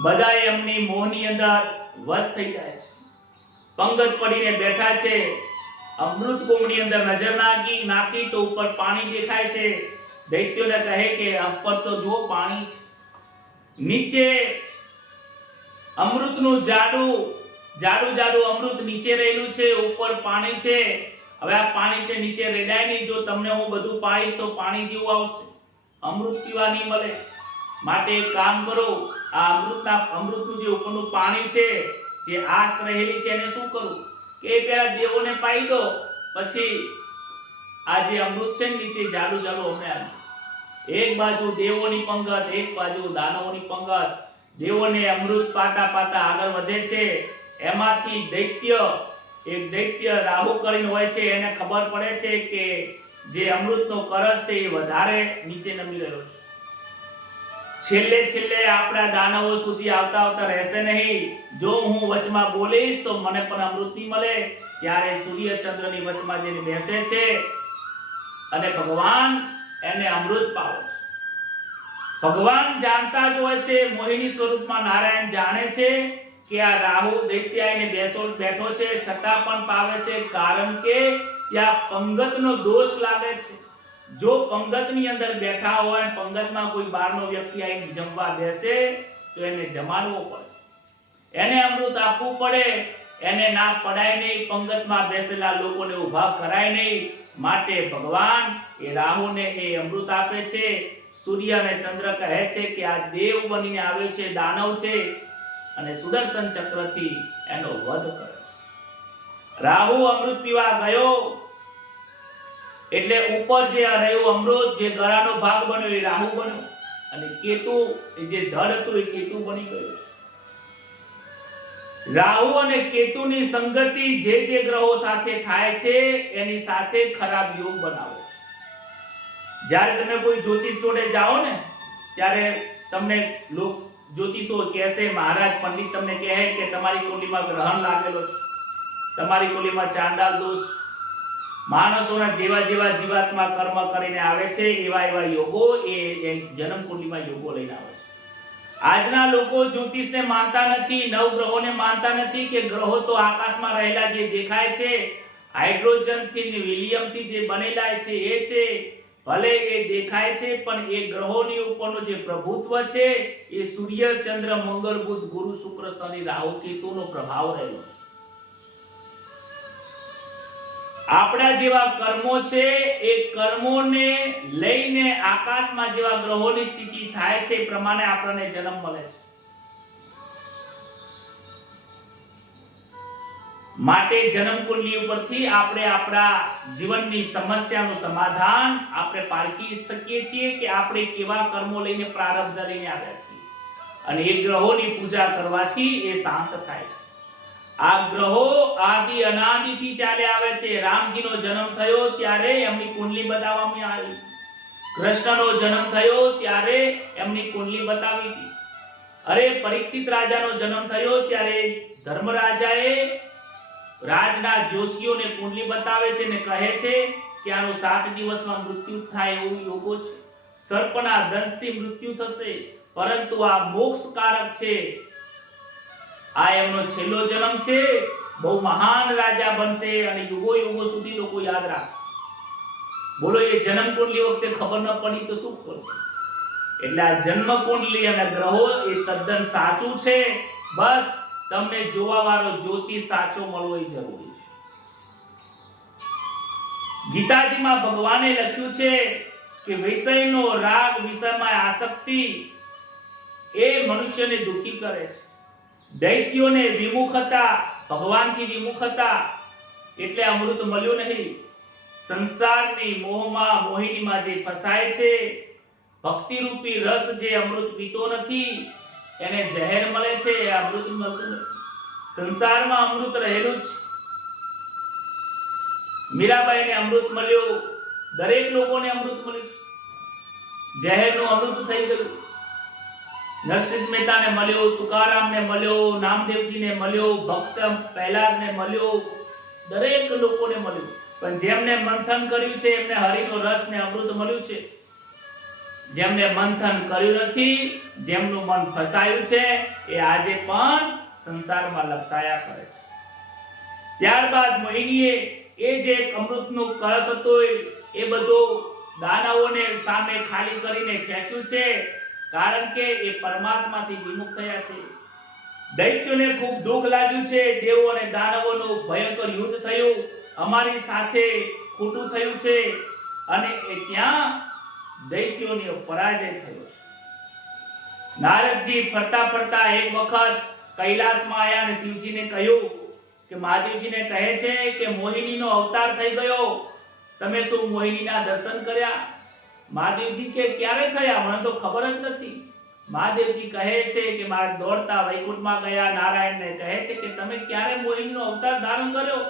બધા એમની મોહની અંદર વશ થઈ જાય છે. પંગત પડીને બેઠા છે. અમૃત કુંભની અંદર નજર નાખી તો ઉપર પાણી દેખાય છે. દૈત્યોને કહે કે ઉપર તો જો પાણી છે, નીચે અમૃતનું જાડું અમૃત નીચે રહેલું છે, ઉપર પાણી છે. હવે આ પાણી તે નીચે રેડાય નહીં. જો તમને હું બધું પાડીશ તો પાણી જેવું આવશે, અમૃત પીવા નહીં મળે. માટે એક કામ કરો, આ અમૃતનું જે ઉપરનું પાણી છે, જે આસ રહેલી છે, એને શું કરું કે પહેલા દેવોને પાઈ દો, પછી આ જે અમૃત છે નીચે જાડું અમને આપજો. એક બાજુ દેવોની પંગત, એક બાજુ દાનવોની પંગત. દેવોને અમૃત પાતા આગળ વધે છે. એમાંથી એક દૈત્ય રાહુ કરીને હોય છે, એને ખબર પડે છે કે જે અમૃતનો કરસ છે એ વધારે નીચે નમી રહ્યો છે. છેલ્લે આપણા દાનવો સુધી આવતા રહેશે નહીં. જો હું વચમાં બોલીશ તો મને પણ અમૃત નહીં મળે. ત્યારે સૂર્ય ચંદ્રની વચમાં જઈને બેસે છે અને ભગવાન એને અમૃત પાવે છે. ભગવાન જાણતા જ હોય છે, મોહિની સ્વરૂપમાં નારાયણ જાણે છે કે આ રાહુ દૈત્ય આવીને બેઠો છે, છતાં પણ પાવે છે. કારણ કે ત્યાં પંગતનો દોષ લાગે છે. જો પંગતની અંદર બેઠા હોય, પંગતમાં કોઈ બહારનો વ્યક્તિ આવીને જમવા બેસે તો એને જમાડવો પડે, એને અમૃત આપવું પડે. એને ના પડાય નહીં, પંગતમાં બેસેલા લોકોને ઊભા કરાય નહીં. માટે ભગવાન એ રાહુને એ અમૃત આપે છે. સૂર્ય અને ચંદ્ર કહે છે કે આ દેવ બનીને આવ્યો છે, દાનવ છે, અને સુદર્શન ચક્રથી એનો વધ કરે છે. રાહુ અમૃત પીવા ગયો એટલે ઉપર જે રહ્યું અમૃત, જે ગળાનો ભાગ બન્યો એ રાહુ બન્યો, અને કેતુ જે ધડ હતું એ કેતુ બની ગયો છે. રાહુ અને કેતુની સંગતિ જે ગ્રહો સાથે થાય છે એની સાથે ખરાબ યોગ બનાવે છે. જ્યારે તમે કોઈ જ્યોતિષ જોડે જાઓ ને, ત્યારે તમને જ્યોતિષો કહેશે, મહારાજ પંડિત તમને કહે કે તમારી કુંડલીમાં ગ્રહણ લાગેલો છે, તમારી કુંડલીમાં ચાંડાલ દોષ. માણસોના જેવા જીવાત્મા કર્મ કરીને આવે છે, એવા યોગો એ જન્મ કુંડલીમાં યોગો લઈને આવે છે. આજના લોકો જ્યોતિષને માનતા નથી, નવગ્રહોને માનતા નથી કે ગ્રહો તો આકાશમાં રહેલા જે દેખાય છે, હાઇડ્રોજનથી ને હિલિયમથી જે બનેલા છે એ છે. ભલે એ દેખાય છે, પણ એ ગ્રહોની ઉપરનો જે પ્રભુત્વ છે એ સૂર્ય, ચંદ્ર, મંગળ, બુધ, ગુરુ, શુક્ર, શનિ, રાહુ, કેતુનો પ્રભાવ રહેલો છે. આપણા જેવા કર્મો છે એ કર્મોને લઈને આકાશમાં જેવા ગ્રહોની સ્થિતિ થાય છે એ પ્રમાણે આપણને જન્મ મળે છે. માટે જન્મ કુંડલી ઉપરથી આપણે આપણા જીવનની સમસ્યાનું સમાધાન આપણે પારખી શકીએ છીએ કે આપણે કેવા કર્મો લઈને પ્રારબ્ધ લઈને આવ્યા છીએ, અને એ ગ્રહોની પૂજા કરવાથી એ શાંત થાય છે. આ ગ્રહો આદિ અનાદિથી ચાલે આવે છે. રામજીનો જન્મ થયો ત્યારે એમની કુંડલી બતાવવામાં આવી. કૃષ્ણનો જન્મ થયો ત્યારે એમની કુંડલી બતાવી હતી. અરે પરીક્ષિત રાજાનો જન્મ થયો ત્યારે ધર્મરાજાએ રાજના જોશીઓને કુંડલી બતાવે છે ને કહે છે કે આનું 7 દિવસમાં મૃત્યુ થાય એવું યોગો છે. સર્પના દંશથી મૃત્યુ થશે, પરંતુ આ મોક્ષકારક છે. આ એમનો છેલ્લો જન્મ છે. બહુ મહાન રાજા બનશે અને યુગો સુધી લોકો યાદ રાખશે. બોલો, એ જન્મ કુંડલી વખતે ખબર ન પડી તો શું ખબર? એટલે આ જન્મ કુંડલી અને ગ્રહો એ તદ્દન સાચું છે. બસ તમને જોવા વાળો જ્યોતિષ સાચો મળવો એ જરૂરી છે. ગીતાજીમાં ભગવાને લખ્યું છે કે વિષયનો રાગ, વિષયમાં આસક્તિ એ મનુષ્યને દુખી કરે છે. દૈત્યોને વિમુખ હતા, ભગવાનથી વિમુખ હતા, એટલે અમૃત મળ્યું નહીં. સંસારની મોહમાં મોહિનીમાં જે ફસાય છે, ભક્તિ રૂપી રસ જે અમૃત પીતો નથી એને ઝેર મળે છે, અમૃત મળતું નથી. સંસારમાં અમૃત રહેલું જ છે. મીરાબાઈને અમૃત મળ્યું, દરેક લોકોને અમૃત મળ્યું છે. ઝેરનું અમૃત થઈ ગયું. નરસિંહ મહેતાને મળ્યો, તુકારામને મળ્યો, નામદેવજીને મળ્યો, ભક્ત પ્રહલાદને મળ્યો, દરેક લોકોને મળ્યું. પણ જેમને મંથન કર્યું છે એમને હરિનો રસ ને અમૃત મળ્યું છે. જેમને મંથન કર્યું નથી, જેમનું મન ફસાયું છે, એ આજે પણ સંસારમાં લપસાયા કરે છે. ત્યારબાદ મોહિનીએ એ જે અમૃતનું કળશ હતો એ બધો દાનવોને સામે ખાલી કરીને ફેંક્યું છે, કારણ કે એ પરમાત્માથી વિમુખ થયા છે. દૈત્યોને ખૂબ દુઃખ લાગ્યું છે. દેવો અને દાનવોનું ભયંકર યુદ્ધ થયું, અમારી સાથે ખોટું થયું છે, અને એ ત્યાં દૈત્યોનો પરાજય થયો છે. નારદજી ફરતા ફરતા એક વખત કૈલાસમાં આવ્યા અને શિવજીને કહ્યું કે મહાદેવજીને કહે છે કે મોહિનીનો અવતાર થઈ ગયો, તમે શું મોહિનીના દર્શન કર્યા? મહાદેવજી કે ક્યારે થયા? મને તો ખબર જ નથી. મહાદેવજી કહે છે કે મારા દોડતા વૈકુંઠમાં ગયા. નારાયણને કહે છે કે તમે ક્યારે મોહિનીનો અવતાર ધારણ કર્યો?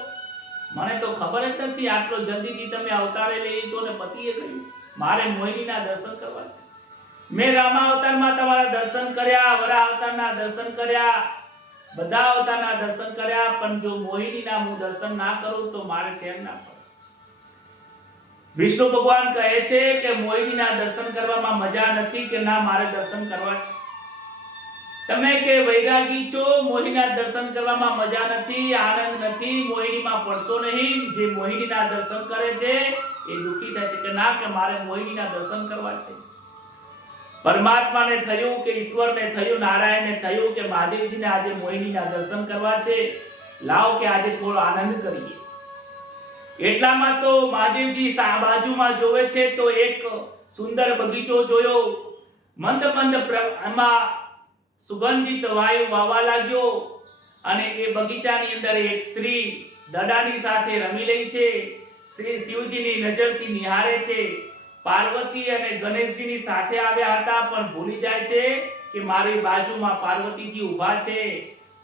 મને તો ખબર જ નથી. આટલો જલ્દીથી તમે અવતારે લઈ લીધો ને પતિએ કહ્યું મારે મોહિનીના દર્શન કરવા છે. મેં રામા અવતારમાં તમારા દર્શન કર્યા, વરા અવતારના દર્શન કર્યા, બધા અવતારના દર્શન કર્યા, પણ જો મોહિનીના હું દર્શન ના કરું તો મારે ચેન ના પડે. વિષ્ણુ ભગવાન કહે છે કે મોહિનીના દર્શન કરવામાં મજા નથી કે ના, મારે દર્શન કરવા છે. તમે કે વૈરાગી છો, મોહિનીના દર્શન કરવામાં મજા નથી, આનંદ નથી, મોહિનીમાં પડશો નહીં. જે મોહિનીના દર્શન કરે છે એ દુખી થાય છે કે ના, કે મારે મોહિનીના દર્શન કરવા છે. પરમાત્માને થયું કે ઈશ્વરને થયું, નારાયણને થયું કે મહાદેવજીને આજે મોહિનીના દર્શન કરવા છે, લાવ કે આજે થોડો આનંદ કરીએ. એટલામાં તો મહાદેવજી બાજુમાં જોવે છે તો એક સુંદર બગીચો જોયો. મંદ મંદ એમાં સુગંધિત વાયુ વાવા લાગ્યો, અને એ બગીચાની અંદર એક સ્ત્રી દડાની સાથે રમી રહી છે. શ્રી શિવજીની નજરથી નિહાળે છે. પાર્વતી અને ગણેશજીની સાથે આવ્યા હતા, પણ ભૂલી જાય છે કે મારી બાજુમાં પાર્વતીજી ઊભા છે.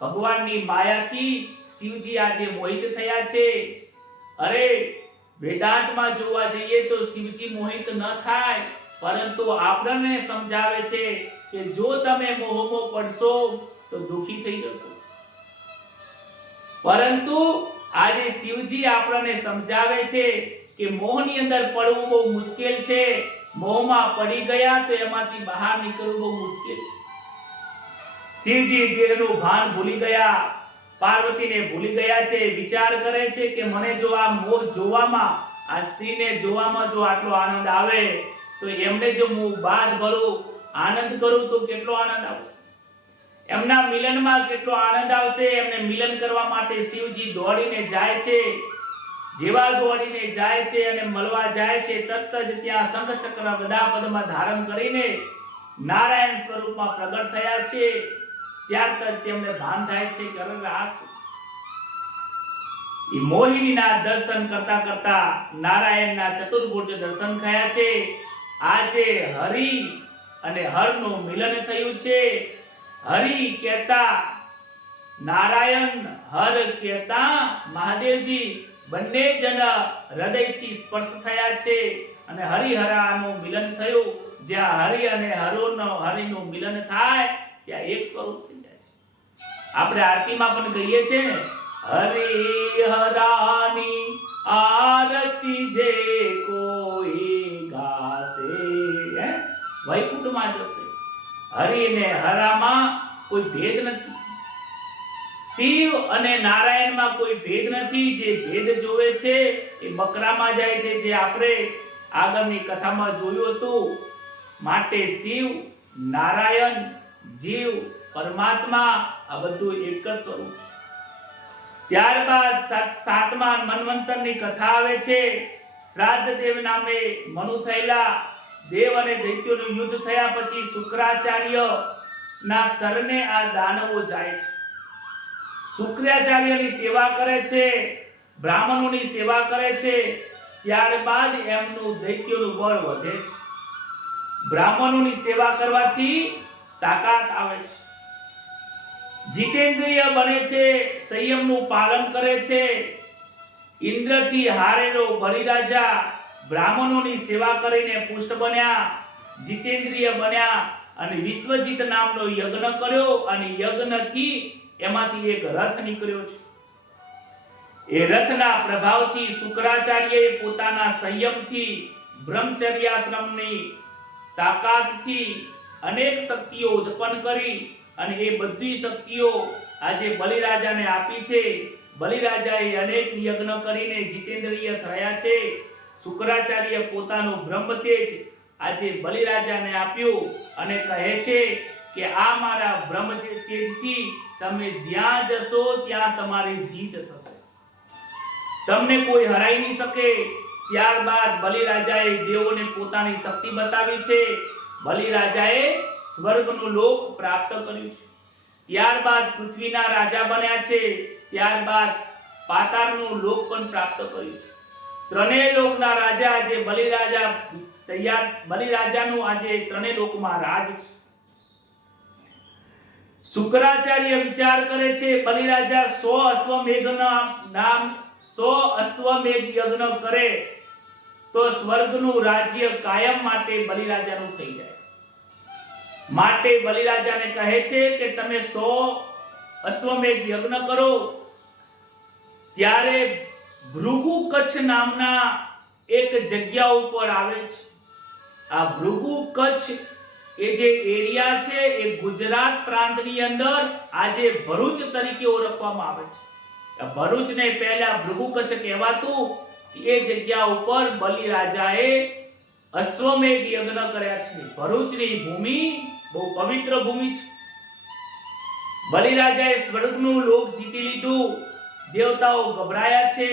ભગવાનની માયાથી શિવજી આજે મોહિત થયા છે. અરે, વેદાંતમાં જોવા જઈએ તો શિવજી મોહિત ન થાય, પરંતુ આપણને સમજાવે છે કે જો તમે મોહમાં પડશો તો દુખી થઈ જશો. પરંતુ આજે શિવજી આપણને સમજાવે છે કે મોહની અંદર પડવું બહુ મુશ્કેલ છે. મોહમાં પડી ગયા તો એમાંથી બહાર નીકળવું બહુ મુશ્કેલ છે. શિવજી દેહનું ભાન ભૂલી ગયા, પાર્વતીને ભૂલી ગયા છે. વિચાર કરે છે કે મને જો આ મોહ જોવામાં, આ સ્ત્રીને જોવામાં જો આટલો આનંદ આવે તો એમને જો હું બાદ ભરું, આનંદ કરું તો કેટલો આનંદ આવશે. એમના મિલનમાં કેટલો આનંદ આવશે. એમને મિલન કરવા માટે શિવજી દોડીને જાય છે. જેવા દોડીને જાય છે અને મળવા જાય છે, તરત જ ત્યાં શંખ ચક્ર ગદા પદ્મ ધારણ કરીને નારાયણ સ્વરૂપમાં પ્રગટ થયા છે. ત્યાર જ તેમને ભાન થાય છે કે અરે આ શું? ઈ મોહિનીના દર્શન કરતા કરતા નારાયણના ચતુર્ભુજ દર્શન થયા છે. આજે હરિ અને હરનું મિલન થયું છે. હરિ કહેતા નારાયણ, હર કહેતા મહાદેવજી, બંને જન હૃદયથી સ્પર્શ થયા છે અને હરિહરાનું મિલન થયું. જ્યાં હરિ અને હરિનું મિલન થાય ત્યાં એક સ્વરૂપ થઈ જાય છે. આપણે આરતીમાં પણ કહીએ છીએ ને, હરિહરાની આરતી જે કોઈ ગાશે વૈકુંઠમાં જશે. હરિ અને હરામાં કોઈ ભેદ નથી. શિવ અને નારાયણમાં કોઈ ભેદ નથી. જે ભેદ જોવે છે એ બકરામાં જાય છે, જે આપણે આગળની કથામાં જોયું હતું. માટે શિવ, નારાયણ, જીવ, પરમાત્મા આ બધું એક જ સ્વરૂપ છે. ત્યારબાદ સાતમા મન્વંતરની કથા આવે છે. શ્રાદ્ધ દેવ નામે મનુ થયેલા. દેવ અને દૈત્યોનું યુદ્ધ થયા પછી શુક્રાચાર્ય ના શરણે આ દાનવો જાય છે. શુક્રાચાર્યની સેવા કરે છે, બ્રાહ્મણોની સેવા કરે છે. ત્યારબાદ એમનું દૈત્યોનું બળ વધે છે. બ્રાહ્મણોની સેવા કરવાથી તાકાત આવે છે, જીતેન્દ્રિય બને છે, સંયમનું પાલન કરે છે. ઇન્દ્રથી હારેલો બલિરાજા બ્રાહ્મણોની સેવા કરીને પુષ્ટ બન્યા, જીતેન્દ્રિય બન્યા અને વિશ્વજીત નામનો યજ્ઞ કર્યો અને યજ્ઞથી એમાંથી એક રથ નીકળ્યો છે. એ રથના પ્રભાવથી શુક્રાચાર્યએ પોતાના સંયમથી, બ્રહ્મચર્યાશ્રમની તાકાતથી અનેક શક્તિઓ ઉત્પન્ન કરી અને એ બધી શક્તિઓ આજે બલિરાજાને આપી છે. બલિરાજાએ અનેક યજ્ઞ કરીને જીતેન્દ્રિય થયા છે. શુક્રાચાર્ય પોતાનું બ્રહ્મતેજ આજે બલિરાજાને આપ્યું અને કહે છે કે આ મારા બ્રહ્મતેજથી તમે જ્યાં જશો ત્યાં તમારી જીત થશે, તમને કોઈ હરાઈ નહીં શકે. ત્યારબાદ બલિરાજાએ દેવોને પોતાની શક્તિ બતાવી છે. બલિરાજાએ સ્વર્ગનું લોક પ્રાપ્ત કર્યું છે. ત્યારબાદ પૃથ્વીના રાજા બન્યા છે. ત્યારબાદ પાતાળનું લોક પણ પ્રાપ્ત કર્યું છે. ત્રણેય લોકના રાજા આજે બલિરાજાનું આજે ત્રણેય લોકમાં રાજ છે. શુક્રાચાર્ય વિચાર કરે છે બલિરાજા 100 અશ્વમેઘ યજ્ઞ કરે તો સ્વર્ગનું રાજ્ય કાયમ માટે બલિરાજાનું થઈ જાય. માટે બલિરાજાને કહે છે કે તમે 100 અશ્વમેઘ યજ્ઞ કરો. ત્યારે ભૃગુ કચ્છ નામના એક જગ્યા ઉપર આવે છે. આ ભૃગુ કચ્છ એ જે એરિયા છે એ ગુજરાત પ્રાંતની અંદર આજે ભરૂચ તરીકે ઓળખવામાં આવે છે. ભરૂચને પહેલા ભૃગુ કચ્છ કહેવાતું. એ જગ્યા ઉપર બલિરાજાએ અશ્વમેઘ યજ્ઞ કર્યા છે. ભરૂચની ભૂમિ બહુ પવિત્ર ભૂમિ છે. બલિરાજાએ સ્વર્ગનું લોક જીતી લીધું. દેવતાઓ ગભરાયા છે,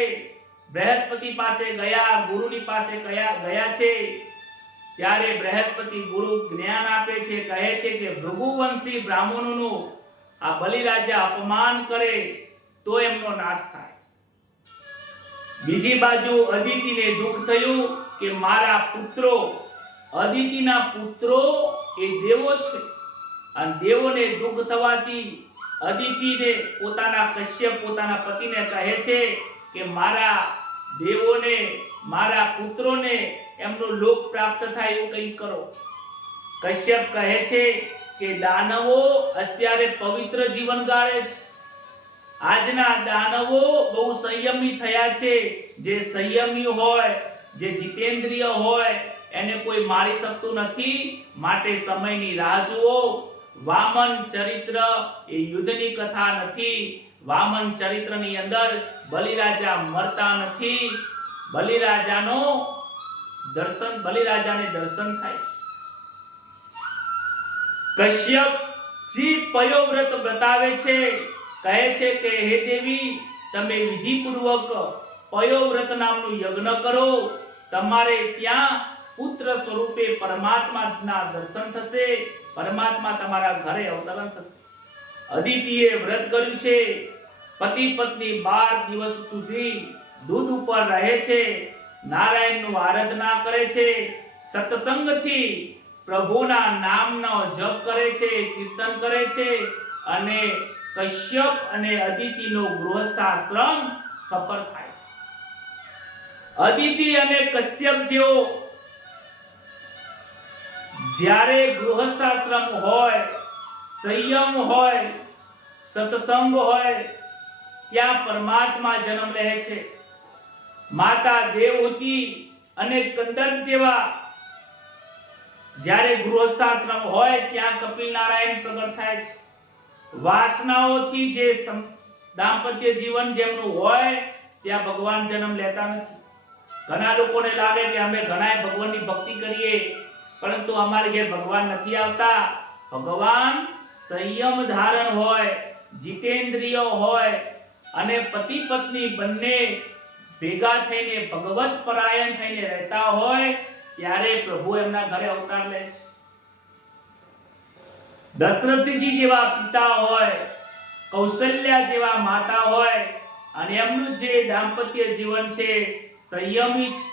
બૃહસ્પતિ પાસે ગયા, ગુરુની પાસે ગયા છે. ત્યારે બૃહસ્પતિ ગુરુ જ્ઞાન આપે છે, કહે છે કે ભૃગુવંશી બ્રાહ્મણોનું આ બલિરાજા અપમાન કરે તો એમનો નાશ થાય. બીજી બાજુ અદિતિને દુઃખ થયું કે મારા પુત્રો, અદિતિના પુત્રો એ દેવો છે અને દેવોને દુઃખ થવાથી અદિતિને પોતાના કશ્યપ પોતાના પતિને કહે છે કે મારા દેવોને, મારા પુત્રોને એમનું લોક પ્રાપ્ત થાય એવું કંઈક કરો. કશ્યપ કહે છે કે દાનવો અત્યારે પવિત્ર જીવન ગાળે છે. આજના દાનવો બહુ સંયમી થયા છે. જે સંયમી હોય, જે જીતેન્દ્રિય હોય એને કોઈ મારી શકતું નથી. માટે સમયની રાહ જુઓ. વામન ચરિત્ર એ યુદ્ધની કથા નથી. વામન ચરિત્રની અંદર બલિરાજા મરતા નથી. બલિરાજાને દર્શન થાય છે. કશ્યપજી પયોવ્રત બતાવે છે, કહે છે કે હે દેવી, તમે વિધિપૂર્વક પયોવ્રત નામનું યજ્ઞ કરો. તમારે ત્યાં પુત્ર સ્વરૂપે પરમાત્માના દર્શન થશે. પરમાત્મા તમારા ઘરે અવતરણ થશે. અદિતિએ વ્રત કર્યું છે. પતિ પત્ની 12 દિવસ સુધી દૂધ ઉપર રહે છે, નારાયણનું આરાધના કરે છે, સત્સંગથી પ્રભુના નામનો જપ કરે છે, કીર્તન કરે છે અને કશ્યપ અને અદિતિનો ગૃહસ્થાશ્રમ સફળ થાય છે. અદિતિ અને કશ્યપ જેવો જ્યારે ગૃહસ્થાશ્રમ હોય, સંયમ હોય, સત્સંગ હોય, ત્યાં પરમાત્મા જન્મ લે છે. માતા દેવહૂતિ અને કંદર્પ જેવા જ્યારે ગૃહસ્થાશ્રમ હોય ત્યાં કપિલ નારાયણ પ્રગટ થાય છે. વાસનાઓથી જે દાંપત્ય જીવન જેમનું હોય ત્યાં ભગવાન જન્મ લેતા નથી. ઘણા લોકોને લાગે કે અમે ઘણાય ભગવાનની ભક્તિ કરીએ પરંતુ અમારે ઘેર ભગવાન નથી આવતા. ભગવાન સંયમ ધારણ હોય, જીતેન્દ્રિય હોય અને પતિ પત્ની બંને ભેગા થઈને ભગવત પરાયણ થઈને રહેતા હોય ત્યારે પ્રભુ એમના ઘરે અવતાર લે છે. દશરથજી જેવા પિતા હોય, કૌશલ્યા જેવા માતા હોય અને એમનું જે દાંપત્ય જીવન છે સંયમી છે,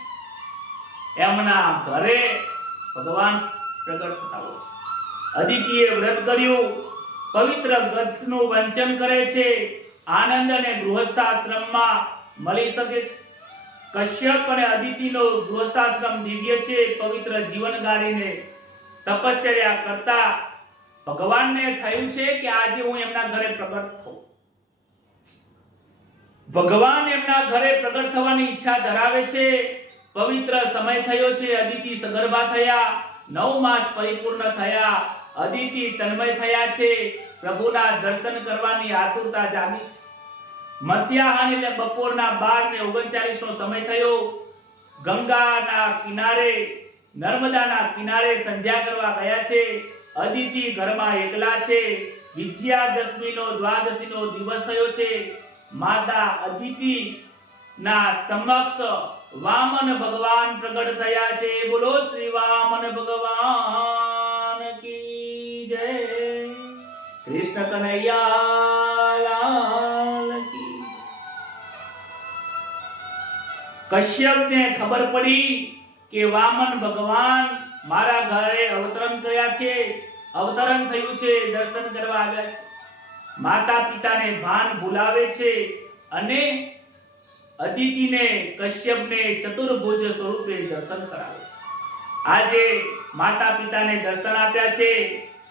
એમના ઘરે ભગવાન પ્રગટ થતા હોય છે. અદિતિએ વ્રત કર્યું, પવિત્ર ગતનું વંચન કરે છે, આનંદ અને ગૃહસ્થાશ્રમમાં મળી શકે છે. કશ્યપ અને અદિતિનો ગૃહસ્થાશ્રમ દિવ્ય છે. પવિત્ર જીવન ગાળીને તપશ્ચર્યા કરતા ભગવાનને થયું છે કે આજે હું એમના ઘરે પ્રગટ થઉં. ભગવાન એમના ઘરે પ્રગટ થવાની ઈચ્છા ધરાવે છે. પવિત્ર સમય થયો છે. અદિતિ સગર્ભા થયા, 9 માસ પરિપૂર્ણ થયા. અદિતિ તન્મય થયા છે. પ્રભુના દર્શન કરવાની આતુરતા જાગી છે. મધ્યાહન એટલે બપોરના 12:39 નો સમય થયો. ગંગાના કિનારે, નર્મદાના કિનારે સંધ્યા કરવા ગયા છે. અદિતિ ઘરમાં એકલા છે. વિજયાદશમીનો દ્વાદશીનો દિવસ થયો છે. માતા અદિતિ ના સમક્ષ વામન ભગવાન પ્રગટ થયા છે. બોલો શ્રી વામન ભગવાન કી જય. કૃષ્ણ કનૈયા લાલ કી. કશ્યપને ખબર પડી કે વામન ભગવાન મારા ઘરે અવતરણ કર્યા છે, અવતરણ થયું છે, દર્શન કરવા આવ્યા છે. માતા પિતાને ભાન ભૂલાવે છે અને અદિતિને કશ્યપને ચતુર્ભુજ સ્વરૂપે દર્શન કરાવે છે. આજે માતા પિતાને દર્શન આપ્યા છે.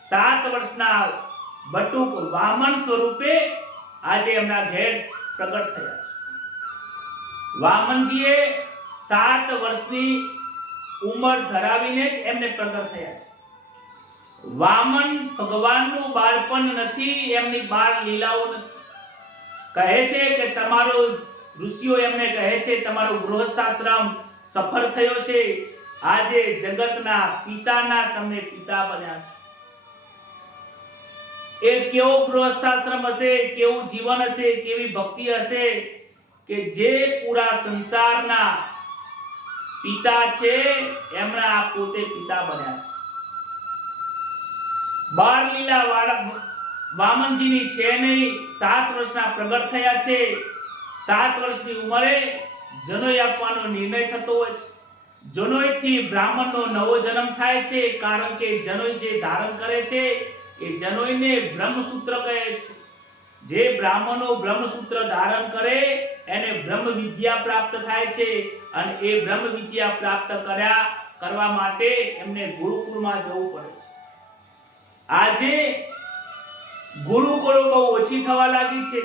7 વર્ષના બટુક વામન સ્વરૂપે આજે એમના ઘેર પ્રગટ થયા છે. વામનજીએ 7 વર્ષની ઉંમર ધરાવીને જ એમને પ્રગટ થયા છે. વામન ભગવાનનું બાળપણ નથી, એમની બાળ લીલાઓ નથી. કહે છે કે તમારો ઋષિઓ એમને કહે છે તમારો ગૃહસ્થાશ્રમ સફળ થયો છે. આજે જગતના પિતાના તમને પિતા બન્યા છે. એ કેવો ગૃહસ્થાશ્રમ હશે, કેવું જીવન હશે, કેવી ભક્તિ હશે કે જે પૂરા સંસારના પિતા છે એમના પોતે પિતા બન્યા છે. બાળ લીલા વામનજીની છે નહીં. 7 વર્ષના પ્રગટ થયા છે. 7 વર્ષની ઉંમરે જનોઈ આપવાનો નિર્ણય થતો હોય છે. જનોઈથી બ્રાહ્મણનો નવો જન્મ થાય છે. કારણ કે જનોઈ જે ધારણ કરે છે એ જનોઈને બ્રહ્મસૂત્ર કહે છે. જે બ્રાહ્મણો બ્રહ્મસૂત્ર ધારણ કરે એને બ્રહ્મ વિદ્યા પ્રાપ્ત થાય છે અને એ બ્રહ્મ વિદ્યા પ્રાપ્ત કરવા માટે એમને ગુરુકુળમાં જવું પડે છે. આજે ગુરુકુળો બહુ ઓછી થવા લાગી છે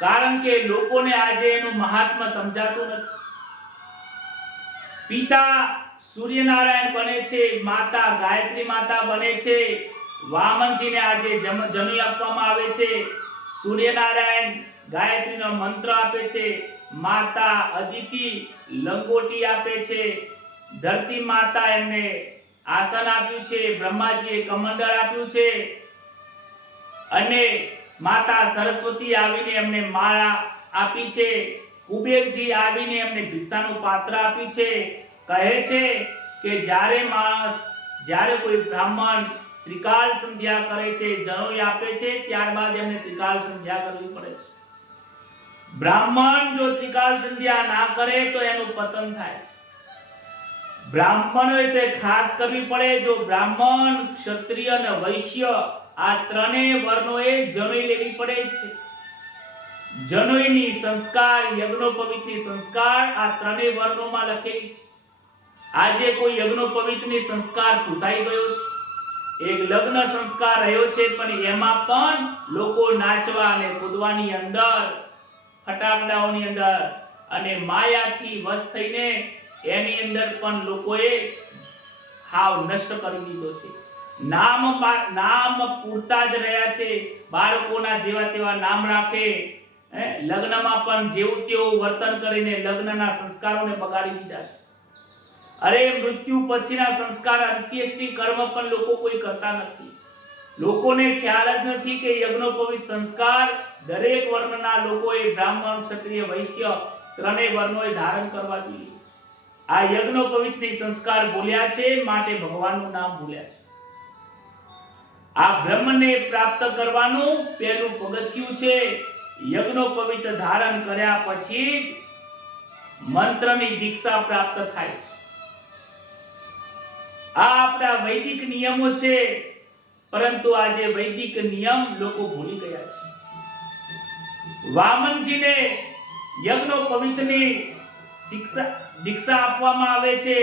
કારણ કે લોકોને આજે એનું મહાત્મ્ય સમજાતું નથી. પિતા સૂર્યનારાયણ બને છે, માતા ગાયત્રી માતા બને છે. વામનજીને આજે જમી આપવામાં આવે છે. સૂર્યનારાયણ ગાયત્રીનો મંત્ર આપે છે. માતા અદિતિ લંગોટી આપે છે. ધરતી માતા એમને આસન આપ્યું છે. બ્રહ્માજીએ કમંડળ આપ્યું છે અને માતા સરસ્વતી આવીને એમને માળા આપી છે. કુબેરજી આવીને એમને ભિક્ષાનું પાત્ર આપ્યું છે. કહે છે કે જ્યારે કોઈ બ્રાહ્મણ ત્રિકાળ સંધ્યા કરે છે, જનોઈ આપે છે, ત્યારબાદ એમને ત્રિકાળ સંધ્યા કરવી પડે છે. બ્રાહ્મણ જો ત્રિકાળ સંધ્યા ના કરે તો એનું પતન થાય છે. બ્રાહ્મણોએ તે ખાસ કરવી પડે. જો બ્રાહ્મણ, ક્ષત્રિય અને વૈશ્ય આ ત્રણેય વર્ણોએ જનોઈ લેવી પડે છે. જનોઈની સંસ્કાર, યજ્ઞોપવિતની સંસ્કાર આ ત્રણેય વર્ણોમાં લખેલી છે. આજે કોઈ યજ્ઞોપવિતની સંસ્કાર ભૂસાઈ ગયો છે. એક લગ્ન સંસ્કાર રહ્યો છે પણ એમાં પણ લોકો નાચવા અને કૂદવાની અંદર, ફટાકડાઓની અંદર અને માયાથી વશ થઈને એની અંદર પણ લોકોએ હાવ નષ્ટ કરી દીધો છે. નામ પૂરતા જ રહ્યા છે. બાળકોના જેવા તેવા નામ રાખે, લગ્નમાં પણ જેવું તેવું વર્તન કરીને લગ્નના સંસ્કારોને બગાડી દીધા છે. અરે મૃત્યુ પછીના સંસ્કાર, અંત્યેષ્ટિ કર્મ પણ લોકો કોઈ કરતા નથી. લોકોને ખ્યાલ જ નથી કે યજ્ઞોપવિત સંસ્કાર દરેક વર્ણના લોકોએ, બ્રાહ્મણ, ક્ષત્રિય, વૈશ્ય ત્રણેય વર્ણોએ ધારણ કરવા જોઈએ. આ યજ્ઞોપવિતની સંસ્કાર ભૂલ્યા છે માટે ભગવાનનું નામ ભૂલ્યા છે. આ બ્રહ્મને પ્રાપ્ત કરવાનું પહેલું પગથિયું છે. યજ્ઞોપવિત ધારણ કર્યા પછી જ મંત્રની દીક્ષા પ્રાપ્ત થાય છે. આ આપણા વૈદિક નિયમો છે, પરંતુ આજે વૈદિક નિયમ લોકો ભૂલી ગયા છે. વામનજીને યજ્ઞોપવીતની દીક્ષા આપવામાં આવે છે.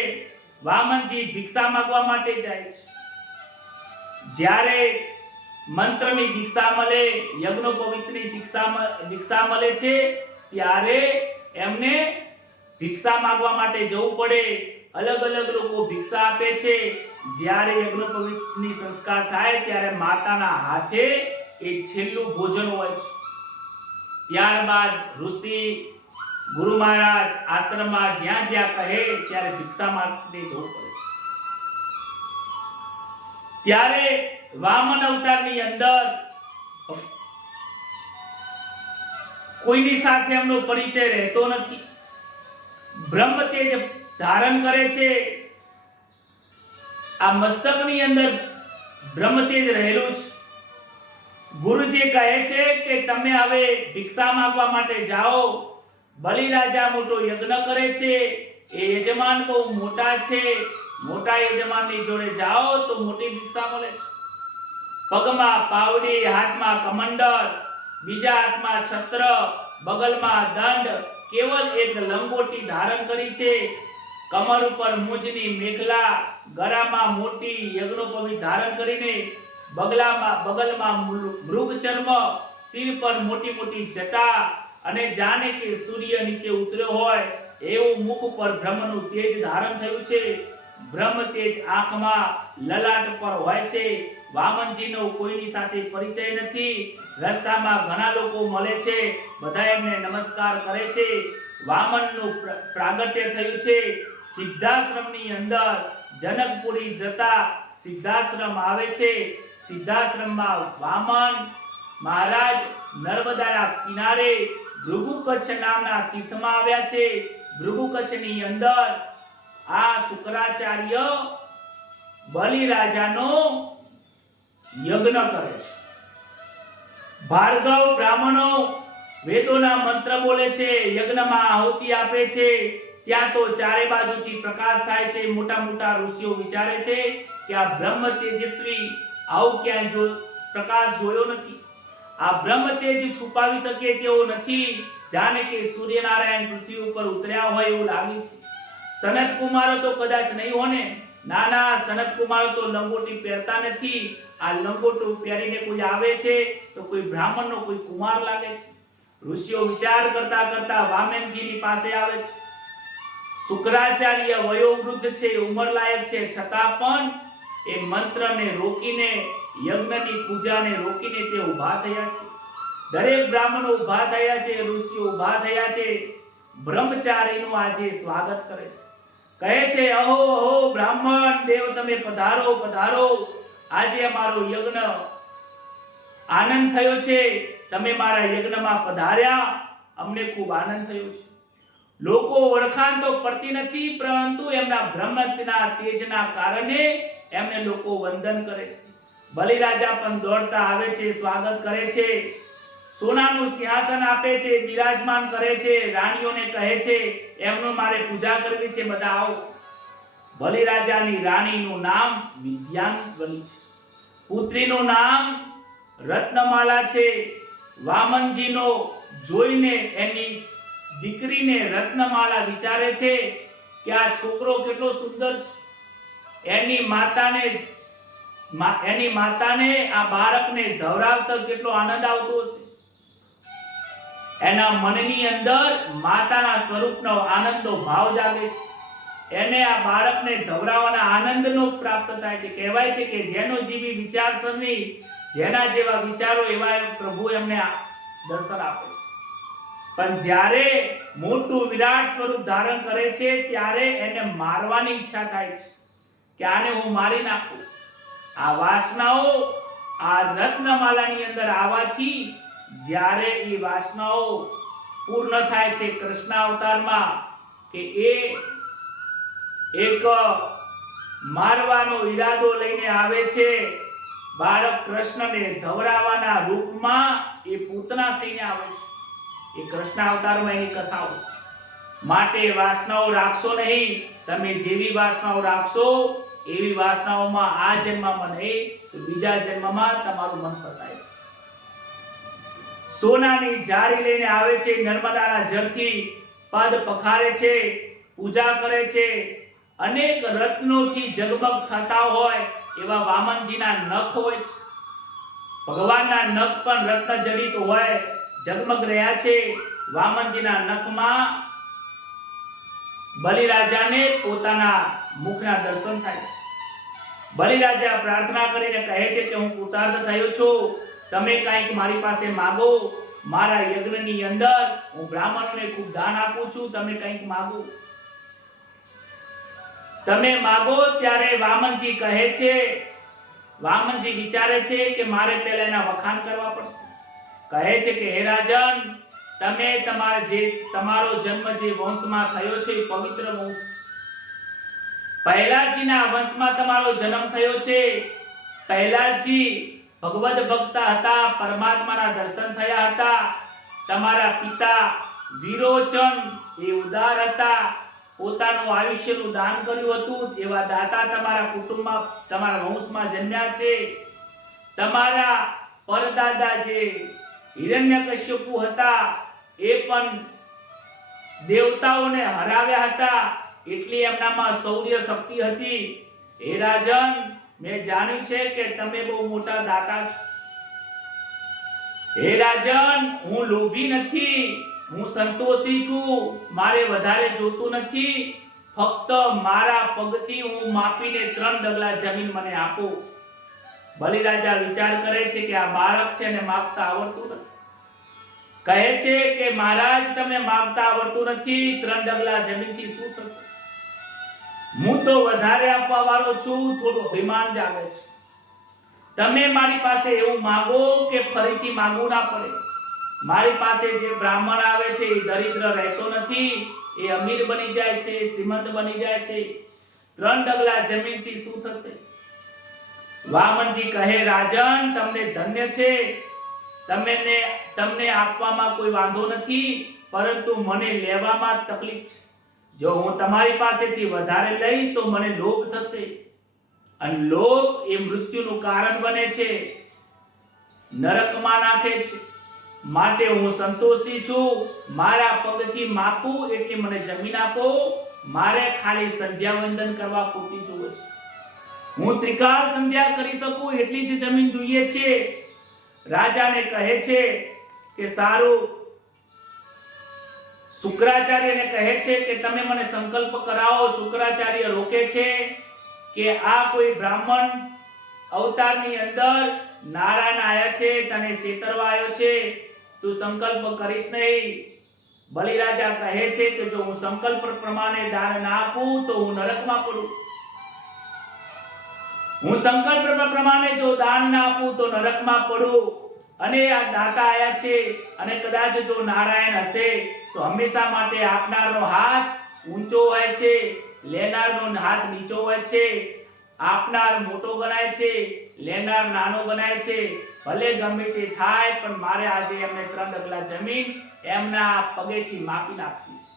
વામનજી ભિક્ષા માંગવા માટે જાય છે. જ્યારે મંત્રની દીક્ષા મળે, યજ્ઞોપવીતની દીક્ષા મળે છે, ત્યારે એમને ભિક્ષા માંગવા માટે જવું પડે. અલગ અલગ લોકો ભિક્ષા આપે છે. જ્યારે યજ્ઞોપવીતની સંસ્કાર થાય ત્યારે માતાના હાથે એ છેલ્લું ભોજન હોય છે. ત્યારબાદ ઋષિ ગુરુ મહારાજ આશ્રમમાં જ્યાં જ્યાં કહે ત્યારે ભિક્ષા માટે જવું પડે છે. ત્યારે વામન અવતારની અંદર કોઈની સાથે એમનો પરિચય રહેતો નથી. બ્રહ્મ તેજ ધારણ કરે છે. આ મસ્તકની અંદર બ્રહ્મ તેજ રહેલું છે. ગુરુજી કહે છે કે તમે હવે ભિક્ષા માંગવા માટે જાઓ. બલિરાજા મોટો યજ્ઞ કરે છે. એ યજમાન બહુ મોટા છે. મોટા યજમાનની જોડે જાઓ તો મોટી ભિક્ષા મળે છે. પગમાં પાવડી, હાથમાં કમંડળ, બીજા હાથમાં છત્ર, બગલમાં દંડ, કેવલ એક લંગોટી ધારણ કરી છે. કમર ઉપર મૂંજની મેખલા, ગળામાં મોટી યજ્ઞોપવીત ધારણ કરીને, બગલમાં મૃગ ચર્મ, સિર પર મોટી મોટી જટા, અને જાણે કે સૂર્ય નીચે ઉતર્યો હોય એવું મુખ પર બ્રહ્મનું તેજ ધારણ થયું છે. બ્રહ્મ તેજ આંખમાં, લલાટ પર હોય છે. વામનજીનો કોઈની સાથે પરિચય નથી. રસ્તામાં ઘણા લોકો મળે છે, બધા એમને નમસ્કાર કરે છે. વામનનું પ્રાગટ્ય થયું છે. સિદ્ધાશ્રમની અંદર જનકપુરી જતા સિદ્ધાશ્રમ આવે છે. સિદ્ધાશ્રમમાં વામન મહારાજ નર્મદાના કિનારે ભૃગુ કચ્છ નામના તીર્થમાં આવ્યા છે. ભૃગુ કચ્છની અંદર આ શુક્રાચાર્ય બલિરાજાનો યજ્ઞ કરે છે. ભાર્ગવ બ્રાહ્મણો વેદોના મંત્ર બોલે છે, યજ્ઞમાં આહુતિ આપે છે. ત્યાં તો ચારે બાજુથી પ્રકાશ થાય છે. મોટા મોટા ઋષિઓ વિચારે છે કે આ બ્રહ્મ તેજસ્વી આવું ક્યાંય પ્રકાશ જોયો નથી. આ બ્રહ્મ તેજ છુપાવી શકે તેવો નથી. જાણે કે સૂર્યનારાયણ પૃથ્વી ઉપર ઉતર્યા હોય એવું લાગે છે. સનત કુમારો તો કદાચ નહીં હોય ને. નાના સનત કુમારો તો લંગોટી પહેરતા નથી. આ લંગોટું પહેરીને કોઈ આવે છે તો કોઈ બ્રાહ્મણનો કોઈ કુમાર લાગે છે. ઋષિઓ વિચાર કરતા કરતા વામનજીની પાસે આવે છે. શુક્રાચાર્ય વયોવૃદ્ધ છે, ઉંમર લાયક છે, છતાં પણ એ મંત્રને રોકીને, યજ્ઞની પૂજાને રોકીને તે ઊભા થયા છે. દરેક બ્રાહ્મણો ઊભા થયા છે, ઋષિઓ ઊભા થયા છે. બ્રહ્મચારીનું આજે સ્વાગત કરે છે. કહે છે, અહો અહો બ્રાહ્મણ દેવ, તમે પધારો પધારો. આજે અમારો યજ્ઞ આનંદ થયો છે. તમે મારા યજ્ઞમાં પધાર્યા, અમને ખૂબ આનંદ થયો છે. લોકો ઓળખાણ તો પડતી નથી, પરંતુ એમના બ્રહ્મના તેજના કારણે એમને લોકો વંદન કરે છે. બલિરાજા પણ દોડતા આવે છે, સ્વાગત કરે છે. સોનાનું સિંહાસન આપે છે, બિરાજમાન કરે છે. રાણીઓને કહે છે એમનું મારે પૂજા કરવી છે, બધા આવો. બલિરાજાની રાણીનું નામ વિદ્યાંગની છે. પુત્રીનું નામ રત્નમાલા છે. વામનજીનો જોઈને એની દીકરીને રત્નમાલા વિચારે છે કે આ છોકરો કેટલો સુંદર છે. એની માતાને આ બાળકને ધવરાવતા કેટલો આનંદ આવતો હશે. એના મનની અંદર માતાના સ્વરૂપનો આનંદનો ભાવ જાગે છે. એને આ બાળકને ધવરાવવાના આનંદનો પ્રાપ્ત થાય છે. કહેવાય છે કે જેનો જીવી વિચારસરણી, જેના જેવા વિચારો એવા પ્રભુ એમને દર્શન આપે છે. પણ જ્યારે મોટું વિરાટ સ્વરૂપ ધારણ કરે છે ત્યારે એને મારવાની ઈચ્છા થાય છે કે આને હું મારી નાખું. આ વાસનાઓ આ રત્નમાલાની અંદર આવવાથી જ્યારે એ વાસનાઓ પૂર્ણ થાય છે કૃષ્ણ અવતારમાં, કે એ એક મારવાનો ઈરાદો લઈને આવે છે. બાળક કૃષ્ણને ધવરાવવાના રૂપમાં એ પૂતના થઈને આવે છે. એ કૃષ્ણ અવતારમાં એની કથાઓ છે. માટે વાસનાઓ રાખશો નહીં. તમે જેવી વાસનાઓ રાખશો એવી વાસનાઓમાં આ જન્મમાં નહીં તો બીજા જન્મમાં તમારું મન ફસાય. સોનાની જારી લઈને આવે છે, નર્મદાના જળથી પદ પખારે છે, પૂજા કરે છે. અનેક રત્નોથી જગમગ થતા હોય એવા વામનજીના નખ હોય છે. ભગવાનના નખ પણ રત્ન જડિત હોય, જગમગ રહ્યા છે. વામનજીના નખમાં બલિરાજાને પોતાના મુખના દર્શન થાય છે. બલિરાજા પ્રાર્થના કરીને કહે છે કે હું કૃતાર્થ થયો છું, તમે કંઈક મારી પાસે માંગો. મારા યજ્ઞની અંદર હું બ્રાહ્મણોને ખૂબ દાન આપું છું, તમે કંઈક માંગો. તમે માંગો. ત્યારે વામનજી કહે છે, વામનજી વિચારે છે કે મારે પહેલા એના વખાણ કરવા પડશે. કહે છે કે હે રાજન, તમે તમારો જન્મ જે વંશમાં થયો છે એ પવિત્ર વંશ. પહેલાજીના વંશમાં તમારો જન્મ થયો છે. પહેલાજી ભગવદ ભક્ત હતા, પરમાત્માના દર્શન થયા હતા. તમારા પિતા વિરોચન એ ઉદાર હતા, પોતાનું આયુષ્યનું દાન કર્યું હતું. એવા દાતા તમારા કુટુંબમાં, તમારા વંશમાં જન્મ્યા છે. તમારા પરદાદા જે હિરણ્યકશ્યપુ હતા એ પણ દેવતાઓને હરાવ્યા હતા, એટલી એમનામાં શૌર્ય શક્તિ હતી. હે રાજન, મેં જાણ્યું છે કે તમે બહુ મોટા દાતા છો. હે રાજન, હું લોભી નથી, હું સંતોષી છું. મારે વધારે જોતું નથી, ફક્ત મારા પગથી હું માપીને 3 ડગલા જમીન મને આપો. બલિરાજા વિચાર કરે છે કે આ બાળક છે ને માપતા આવડતું નથી. કહે છે કે મહારાજ, તમને માપતા આવડતું નથી, 3 ડગલા જમીનથી શું થશે? હું તો વધારે આપવા વાળો છું. થોડું અભિમાન જાગે છે. તમે મારી પાસે એવું માંગો કે ફરીથી માંગવું ના પડે. મારી પાસે જે બ્રાહ્મણ આવે છે એ દરિદ્ર રહેતો નથી, એ અમીર બની જાય છે, શ્રીમંત બની જાય છે. 3 ડગલા જમીનથી શું થશે? વામનજી કહે, રાજન, તમને ધન્ય છે. તમને આપવામાં કોઈ વાંધો નથી, પરંતુ મને લેવામાં તકલીફ છે. જો હું તમારી પાસેથી વધારે લઈશ તો મને લોભ થશે, અને લોભ એ મૃત્યુનું કારણ બને છે, નરકમાં નાખે છે. માટે હું સંતોષી છું. મારા પગથી માપું એટલી મને જમીન આપો. મારે ખાલી સંધ્યા વંદન કરવા પૂરતી જોઈએ છે. હું ત્રિકાળ સંધ્યા કરી શકું એટલી જ જમીન જોઈએ છે. રાજાને કહે છે કે સારું. શુક્રાચાર્યને કહે છે કે તમે મને સંકલ્પ કરાવો. શુક્રાચાર્ય રોકે છે કે આ કોઈ બ્રાહ્મણ અવતારની અંદર નારાયણ આયા છે, તને છેતરવા આવ્યો છે, તું સંકલ્પ કરીશ નહીં. બલિરાજા કહે છે કે જો હું સંકલ્પ પ્રમાણે દાન ના આપું તો હું નરકમાં પડું. હું સંકલ્પ પ્રમાણે જો દાન ના આપું તો નરકમાં પડું. અને આ દાતા આયા છે, અને કદાચ જો નારાયણ હશે તો હંમેશા માટે આપનારનો હાથ ઊંચો હોય છે, લેનારનો હાથ નીચો હોય છે. આપનાર મોટો ગણાય છે, લેનાર નાનો ગણાય છે. ભલે ગમે તે થાય, પણ મારે આજે એમને 3 ડગલા જમીન એમના પગેથી માપી નાખવી છે.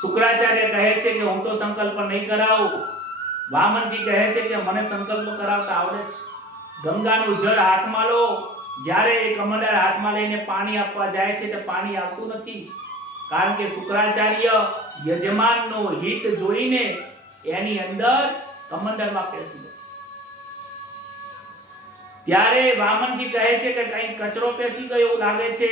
શુક્રાચાર્ય કહે છે કે હું તો સંકલ્પ નહીં કરાવું. વામનજી કહે છે કે મને સંકલ્પ કરાવતા આવડે છે. ગંગાનું જળ હાથમાં લો. જ્યારે એ કમંડળ હાથમાં લઈને પાણી આપવા જાય છે તો પાણી આવતું નથી, કારણ કે શુક્રાચાર્ય યજમાનનો હિત જોઈને એની અંદર કમંડળમાં પેસી ગયા. ત્યારે વામનજી કહે છે કે કંઈક કચરો પેસી ગયો એવું લાગે છે.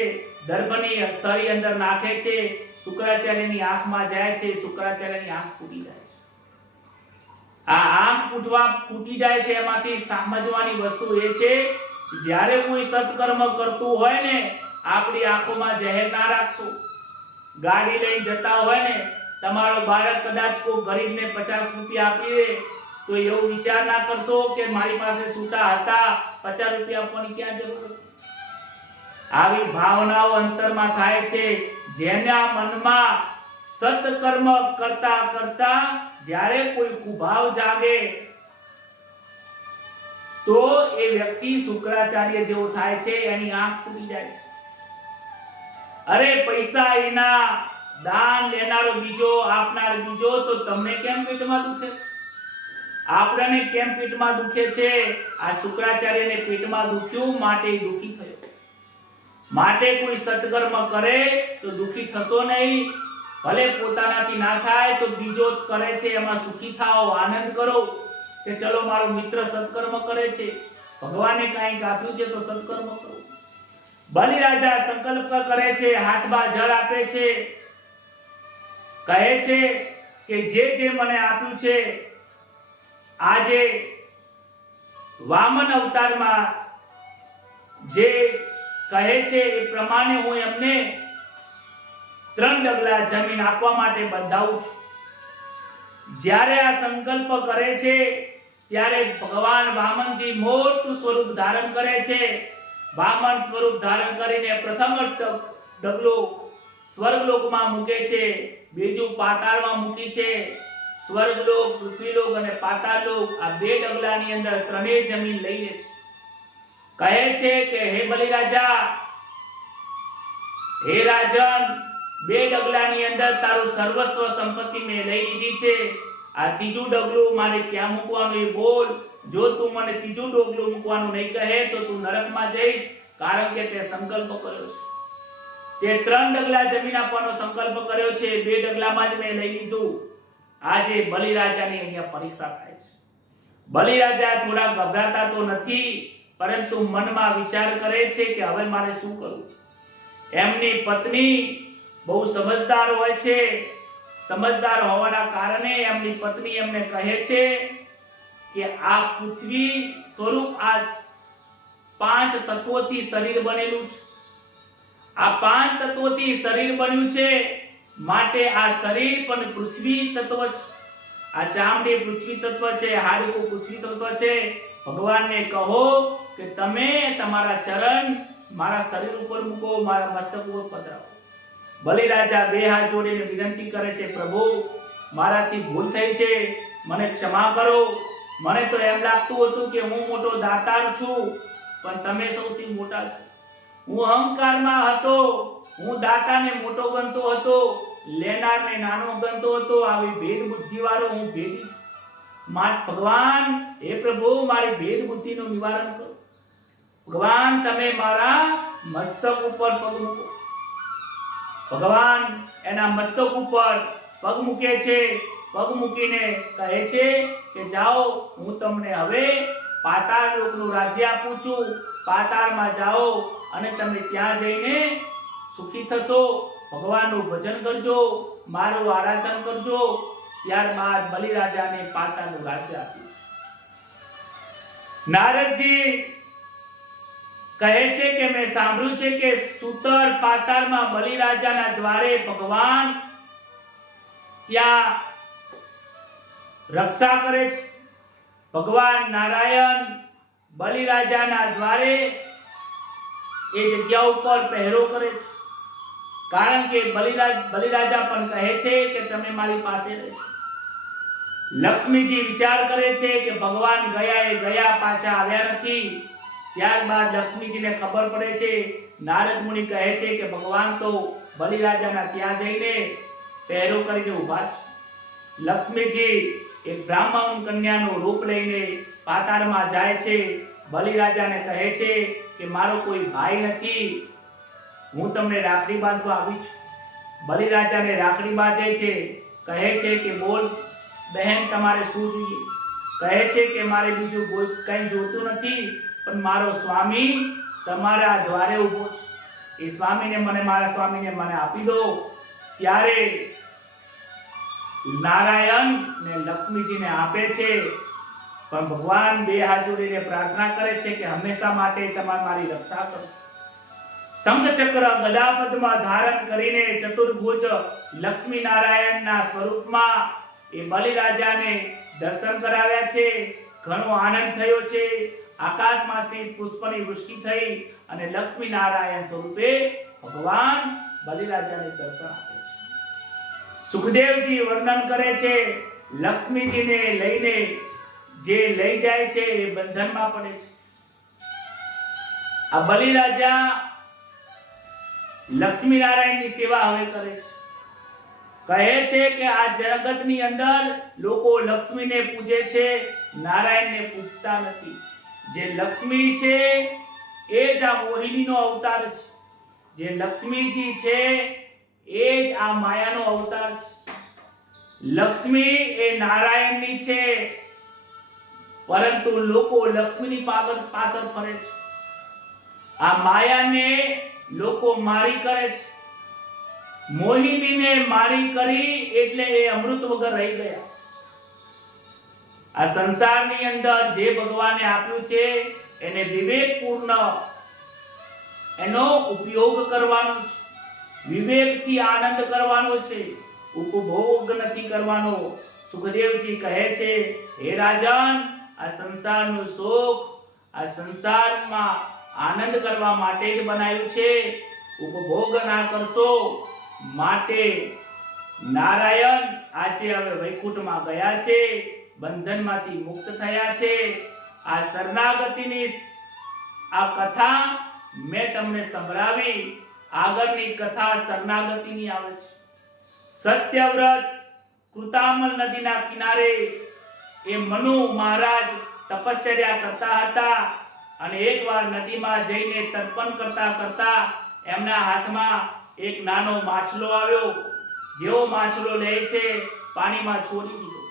દર્ભની સરી અંદર નાખે છે, શુક્રાચાર્યની આંખમાં જાય છે. શુક્રાચાર્યની આંખ ફૂટી જાય છે. આ આંખ ફૂટી જાય છે. એમાંથી સમજવાની વસ્તુ એ છે, જ્યારે કોઈ સત્કર્મ કરતું હોય ને, આપણી આંખોમાં ઝેર ના રાખશો. ગાડી લઈને જતા હોય ને, તમારો બાળક કદાચ કોઈ ગરીબને 50 રૂપિયા આપી દે તો એવું વિચાર ના કરશો કે મારી પાસે છૂટા હતા, 50 રૂપિયા આપવાની ક્યાં જરૂર. આવી ભાવનાઓ અંતરમાં થાય છે. જેના મનમાં સત્કર્મ કરતા કરતા જ્યારે કોઈ કુભાવ જાગે તો એ વ્યક્તિ શુક્રાચાર્ય જેવો થાય છે. એની આંખ ફૂટી જાય છે. અરે પૈસા એના, દાન લેનારો બીજો, આપનાર બીજો, તો તમને કેમ પેટમાં દુખે છે? આપણને કેમ પેટમાં દુખે છે? આ શુક્રાચાર્યને પેટમાં દુખ્યું માટે દુખી થયો. માટે કોઈ સત્કર્મ કરે તો દુખી થશો નહીં. ભલે પોતાનાથી ના થાય તો બીજો કરે છે એમાં સુખી થાઓ, આનંદ કરો કે ચલો મારો મિત્ર સત્કર્મ કરે છે, ભગવાને કાંઈક આપ્યું છે તો સત્કર્મ કરો. બલિરાજા સંકલ્પ કરે છે, હાથમાં જળ આપે છે, કહે છે કે જે મને આપ્યું છે આજે વામન અવતારમાં જે કહે છે એ પ્રમાણે હું એમને 3 ડગલા જમીન આપવા માટે બંધાવું છું. જ્યારે આ સંકલ્પ કરે છે ત્યારે ભગવાન વામનજી મોટું સ્વરૂપ ધારણ કરે છે. વામન સ્વરૂપ ધારણ કરીને પ્રથમ ડગલો સ્વર્ગલોકમાં મૂકે છે, બીજું પાતાળમાં મૂકી છે. સ્વર્ગલોક, પૃથ્વીલોક અને પાતાળલોક આ 2 ડગલાની અંદર ત્રણેય જમીન લઈ લે છે. કહે છે કે હે બલિરાજા, હે રાજન, 2 ડગલાની અંદર તારું સર્વસ્વ સંપત્તિ મેં લઈ લીધી છે. આ ત્રીજું ડગલું મારે ક્યાં મૂકવાનું એ બોલ. જો તું મને ત્રીજું ડગલું મૂકવાનું નહીં કહે તો તું નરકમાં જઈશ, કારણ કે તે સંકલ્પ કર્યો છે. તે 3 ડગલા જમીન આપવાનો સંકલ્પ કર્યો છે, 2 ડગલામાં જ મેં લઈ લીધું. આજે બલિરાજાની અહીંયા પરીક્ષા થાય છે. બલિરાજા થોડા ગભરાતા તો નથી, પરંતુ મનમાં વિચાર કરે છે કે હવે મારે શું કરવું. એમની પત્ની બહુ સમજદાર હોય છે. સમજદાર હોવાના કારણે એમની પત્ની એમને કહે છે કે આ પૃથ્વી સ્વરૂપ આ 5 તત્વોથી શરીર બનેલું છે. આ 5 તત્વોથી શરીર બન્યું છે, માટે આ શરીર પણ પૃથ્વી તત્વ છે. આ ચામડી પૃથ્વી તત્વ છે, હાડકું પૃથ્વી તત્વ છે. ભગવાનને કહો કે તમે તમારા ચરણ મારા શરીર ઉપર મૂકો, મારા મસ્તક ઉપર પધરાવો. બલિરાજા 2 હાથ જોડીને વિનંતી કરે છે, પ્રભુ મારાથી ભૂલ થઈ છે, મને ક્ષમા કરો. મને તો એમ લાગતું હતું કે હું મોટો દાતાર છું, પણ તમે સૌથી મોટા છો. હું અહંકારમાં હતો, હું દાતાને મોટો ગણતો હતો, લેનારને નાનો ગણતો હતો. આવી ભેદ બુદ્ધિવાળો હું ભેદી છું. ભગવાન, હે પ્રભુ, મારી ભેદ બુદ્ધિનું નિવારણ કરો. ભગવાન તમે મારા મસ્તક ઉપર પગ મૂકો. ભગવાન એના મસ્તક ઉપર પગ મૂકે છે. પગ મૂકીને કહે છે કે જાઓ, હું તમને હવે પાતાળ લોકનું રાજ્ય આપું છું. પાતાળમાં જાઓ અને તમે ત્યાં જઈને સુખી થશો. ભગવાનનું ભજન કરજો, મારું આરાધન કરજો. ત્યારબાદ બલિરાજાને પાતાળનું રાજ્ય આપ્યું. નારદજી કહે છે કે મેં સાંભળ્યું છે કે સૂતર પાતાળમાં બલિરાજાના દ્વારે ભગવાન ત્યાં રક્ષા કરે છે. ભગવાન નારાયણ બલિરાજાના દ્વારે એ જગ્યા ઉપર પહેરો કરે છે, કારણ કે બલિરાજા પણ કહે છે કે તમે મારી પાસે રહેજો. લક્ષ્મીજી વિચાર કરે છે કે ભગવાન ગયા પાછા આવ્યા નથી. ત્યારબાદ લક્ષ્મીજીને ખબર પડે છે. નારદ મુનિ કહે છે કે ભગવાન તો બલિરાજાના ત્યાં જઈને પહેરો કરીને ઊભા છે. લક્ષ્મીજી એક બ્રાહ્મણ કન્યાનું રૂપ લઈને પાતાળમાં જાય છે. બલિરાજાને કહે છે કે મારો કોઈ ભાઈ નથી, હું તમને રાખડી બાંધવા આવી છું. બલિરાજાને રાખડી બાંધે છે. કહે છે કે બોલ બહેન, તમારે શું જોઈએ? કહે છે કે મારે બીજું કોઈ કંઈ જોતું નથી, પણ મારો સ્વામી તમારા દ્વારે ઊભો છે. એ સ્વામીને મારા સ્વામીને મને આપી દો. ત્યારે નારાયણ ને લક્ષ્મીજીને આપે છે. પણ ભગવાન 2 હાથ જોડીને પ્રાર્થના કરે છે કે હંમેશા માટે તમે મારી રક્ષા કરો. શંખ ચક્ર ગદા પદ્મ ધારણ કરીને ચતુર્ભુજ લક્ષ્મી નારાયણના સ્વરૂપમાં એ બલિરાજાને દર્શન કરાવ્યા છે. ઘણો આનંદ થયો છે. આકાશમાંથી પુષ્પની વૃષ્ટિ થઈ અને લક્ષ્મી નારાયણ સ્વરૂપે ભગવાન બલિરાજાને દર્શન આપે છે. સુખદેવજી વર્ણન કરે છે, લક્ષ્મીજીને લઈને જે લઈ જાય છે એ બંધનમાં પડે છે. આ બલિરાજા લક્ષ્મી નારાયણની સેવા હવે કરે છે. કહે છે કે આ જગતની અંદર લોકો લક્ષ્મીને પૂજે છે, નારાયણને પૂજતા નથી. જે લક્ષ્મી છે એ જ આ મોહિનીનો અવતાર છે. જે લક્ષ્મીજી છે એ જ આ માયાનો અવતાર છે. લક્ષ્મી એ નારાયણની છે, પરંતુ લોકો લક્ષ્મીની પાછળ ફરે છે. આ માયાને લોકો મારી કરે છે. મોહિનીને મારી કરી એટલે એ અમૃત વગર રહી ગયા. આ સંસારની અંદર જે ભગવાને આપ્યું છે એને વિવેકપૂર્ણ એનો ઉપયોગ કરવાનો છે. વિવેકથી આનંદ કરવાનો છે, ઉપભોગ નથી કરવાનો. સુખદેવજી કહે છે, હે રાજન, આ સંસારનું સુખ આ સંસારમાં આનંદ કરવા માટે જ બનાવ્યું છે. ઉપભોગ ના કરશો. માટે નારાયણ આજે હવે વૈકુંઠમાં ગયા છે, બંધનમાંથી મુક્ત થયા છે. આ શરણાગતિની આ કથા મેં તમને સંભળાવી. આગળની કથા શરણાગતિની આવે છે. સત્યવ્રત કૃતામલ નદીના કિનારે એ મનુ મહારાજ તપશ્ચર્યા કરતા હતા અને એકવાર નદીમાં જઈને તર્પણ કરતા કરતા એમના હાથમાં એક નાનો માછલો આવ્યો. જેવો માછલો લે છે પાણીમાં છોડી દીધો.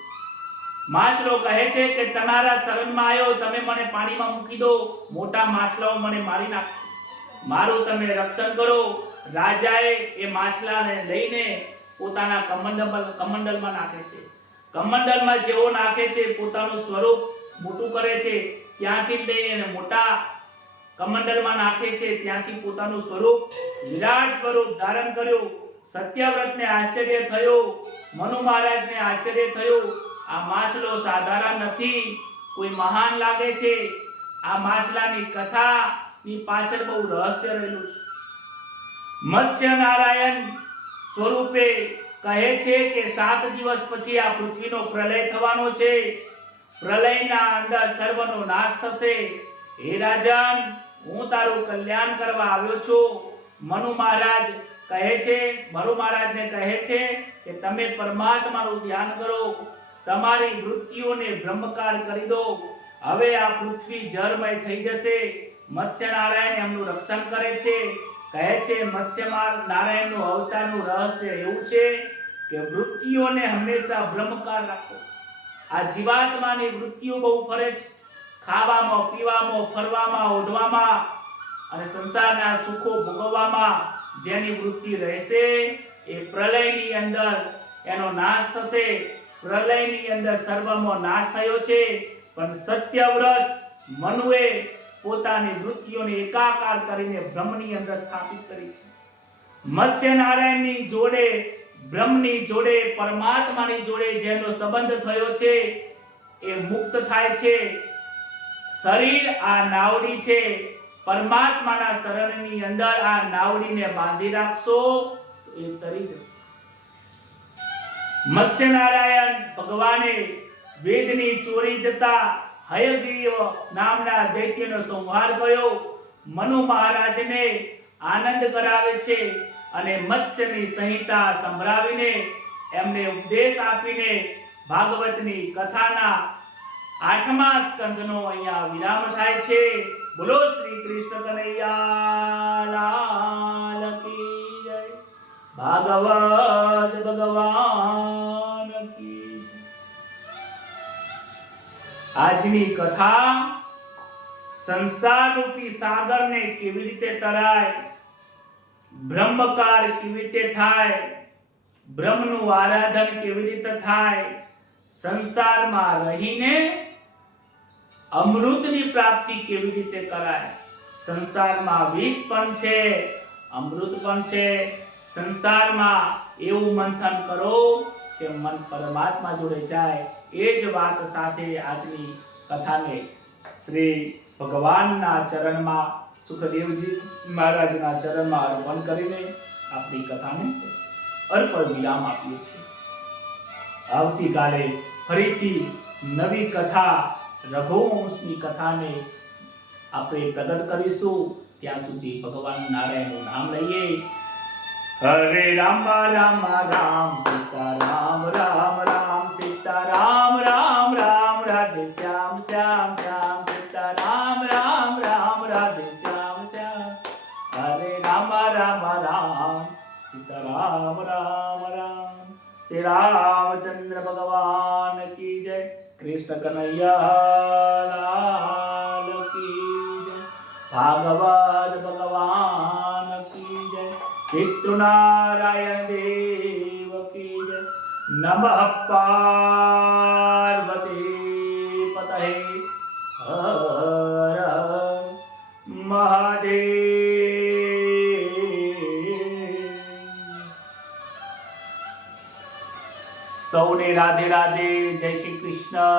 માછલો કહે છે કે તમારા શરણમાં આવ્યો, તમે મને પાણીમાં મૂકી દો, મોટા માછલાઓ મને મારી નાખશે, મારું તમે રક્ષણ કરો. રાજાએ એ માછલાને લઈને પોતાના કમંડલમાં નાખે છે. કમંડલમાં જેવો નાખે છે પોતાનું સ્વરૂપ મોટું કરે છે. ત્યાંથી લઈને મોટા કમંડલમાં નાખે છે. ત્યાંથી પોતાનું સ્વરૂપ વિરાટ સ્વરૂપ ધારણ કર્યું. સત્યવ્રતને આશ્ચર્ય થયું, મનુ મહારાજને આશ્ચર્ય થયું. આ માછલો સાધારણ નથી, કોઈ મહાન લાગે છે. આ માછલાની કથાની પાછળ બહુ રહસ્ય રહેલું છે. મત્સ્ય નારાયણ સ્વરૂપે કહે છે કે 7 દિવસ પછી આ પૃથ્વીનો પ્રલય થવાનો છે. પ્રલયના અંદર સર્વનો નાશ થશે. હે રાજન, હું તારું કલ્યાણ કરવા આવ્યો છું. મનુ મહારાજ કહે છે, મનુ મહારાજને કહે છે કે તમે પરમાત્માનું ધ્યાન કરો, તમારી વૃત્તિઓને બ્રહ્મકાર કરી દો. હવે આ પૃથ્વી જળમય થઈ જશે. મત્સ્ય નારાયણ એમનું રક્ષણ કરે છે. કહે છે મત્સ્ય નારાયણનું અવતારનું રહસ્ય એવું છે કે વૃત્તિઓને હંમેશા બ્રહ્મકાર રાખો. આ જીવાત્માની વૃત્તિઓ બહુ ફરે છે, ખાવામાં, પીવામાં, ફરવામાં, ઓઢવામાં અને સંસારના સુખો ભોગવવામાં. જેની વૃત્તિ રહેશે એ પ્રલયની અંદર એનો નાશ થશે. પ્રલયની અંદર સર્વનો નાશ થયો છે, પણ સત્યવ્રત મનુએ પોતાની વૃત્તિઓને એકાકાર કરીને બ્રહ્મની અંદર સ્થાપિત કરી છે. મત્સ્ય નારાયણની જોડે, બ્રહ્મની જોડે, પરમાત્માની જોડે જેનો સંબંધ થયો છે એ મુક્ત થાય છે. શરીર આ નાવડી છે. પરમાત્માના શરણની અંદર આ નાવડીને બાંધી રાખશો તો એ તરી જશે. મત્સ્ય નારાયણ ભગવાને વેદની ચોરી જતા હયગ્રીવ નામના દૈત્યનો સંહાર કર્યો. મનુ મહારાજને આનંદ કરાવે છે અને મત્સ્યની સંહિતા સંભળાવીને એમને ઉપદેશ આપીને ભાગવતની કથાના 8મા સ્કંદનો અહીંયા વિરામ થાય છે. બોલો શ્રી કૃષ્ણ કનૈયા લાલ કી જય. ભાગવત ભગવાન કી. આજની કથા સંસાર રૂપી સાગરને કેવી રીતે તરાય, બ્રહ્મકાર કેવી રીતે થાય, બ્રહ્મનું આરાધન કેવી રીતે થાય, સંસારમાં રહીને અમૃતની પ્રાપ્તિ કેવી રીતે કરાય. સંસારમાં વિષ પણ છે, અમૃત પણ છે. સંસારમાં એવું મંથન કરો કે મન પરમાત્મા જોડે જાય. એ જ વાત સાથે આજની કથાને શ્રી ભગવાનના ચરણમાં, સુખદેવજી મહારાજના ચરણમાં અર્પણ કરીને આપણી કથાને અર્પણ વિરામ આપીએ છીએ. આવતીકાલે ફરીથી નવી કથા, રઘુવંશની કથાને આપણે પ્રગટ કરીશું. ત્યાં સુધી ભગવાન નારાયણનું નામ લઈએ. હરે રામ રામ રામ સીતારામ રામ રામ સીતારામ રામ રામ રાધે શ્યામ શ્યામ શ્યામ સીતારામ રામ રામ રાધે શ્યામ શ્યામ હરે રામ રામ રામ સીતારામ રામ રામ શ્રી રામચંદ્ર ભગવાન કી જય કૃષ્ણ કનૈયા લાલ કી જય ભાગવત ભગવાન કી જય પિતૃનારાયણ દેવ કી જય નમઃ પાર્વતી પતહે હર હર મહાદેવ। સૌને રાધે રાધે, જય શ્રી કૃષ્ણ।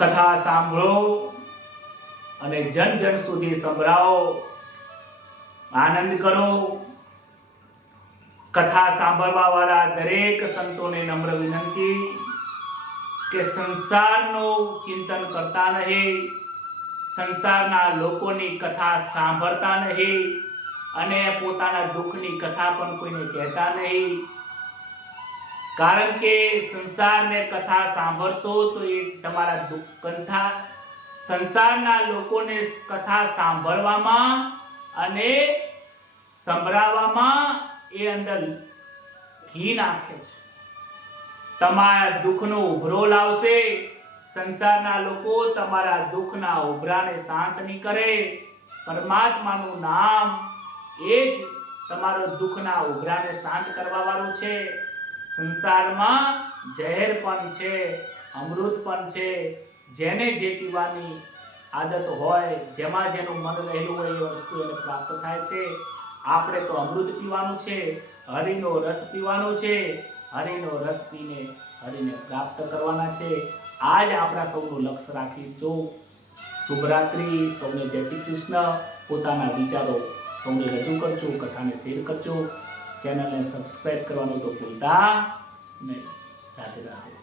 કથા સાંભળો અને જન જન સુધી સંભળાવો, આનંદ કરો। કથા સાંભળવા વાળા દરેક સંતોને નમ્ર વિનંતી કે સંસારનું ચિંતન કરતા નહીં, સંસારના લોકોની કથા સાંભળતા નહીં અને પોતાના દુઃખની કથા પણ કોઈને કહેતા નહીં। કારણ કે સંસારને કથા સાંભળશો તો એ તમારા દુઃખ કથા સંસારના લોકોને કથા સાંભળવામાં અને સંભળાવવામાં એ અંદર ઘી નાખે છે, તમારા દુઃખનો ઉભરો લાવશે। સંસારના લોકો તમારા દુઃખના ઉભરાને શાંત નહીં કરે, પરમાત્માનું નામ એ જ તમારો દુઃખના ઉભરાને શાંત કરવા વાળું છે। સંસારમાં ઝેર પણ છે, અમૃત પણ છે, જેને જે પીવાની આદત હોય, જેમાં જેનું મન રહેલું હોય એ વસ્તુ એને પ્રાપ્ત થાય છે। આપણે તો અમૃત પીવાનું છે, હરિનો રસ પીવાનો છે, હરિનો રસ પીને હરિને પ્રાપ્ત કરવાના છે। આ જ આપણા સૌનું લક્ષ્ય રાખીજો। શુભરાત્રી, સૌને જય શ્રી કૃષ્ણ। પોતાના વિચારો સૌને રજૂ કરજો, કથાને શેર કરજો, ચેનલને સબસ્ક્રાઇબ કરવાનું તો ભૂલતા નહીં। રાધે રાધે।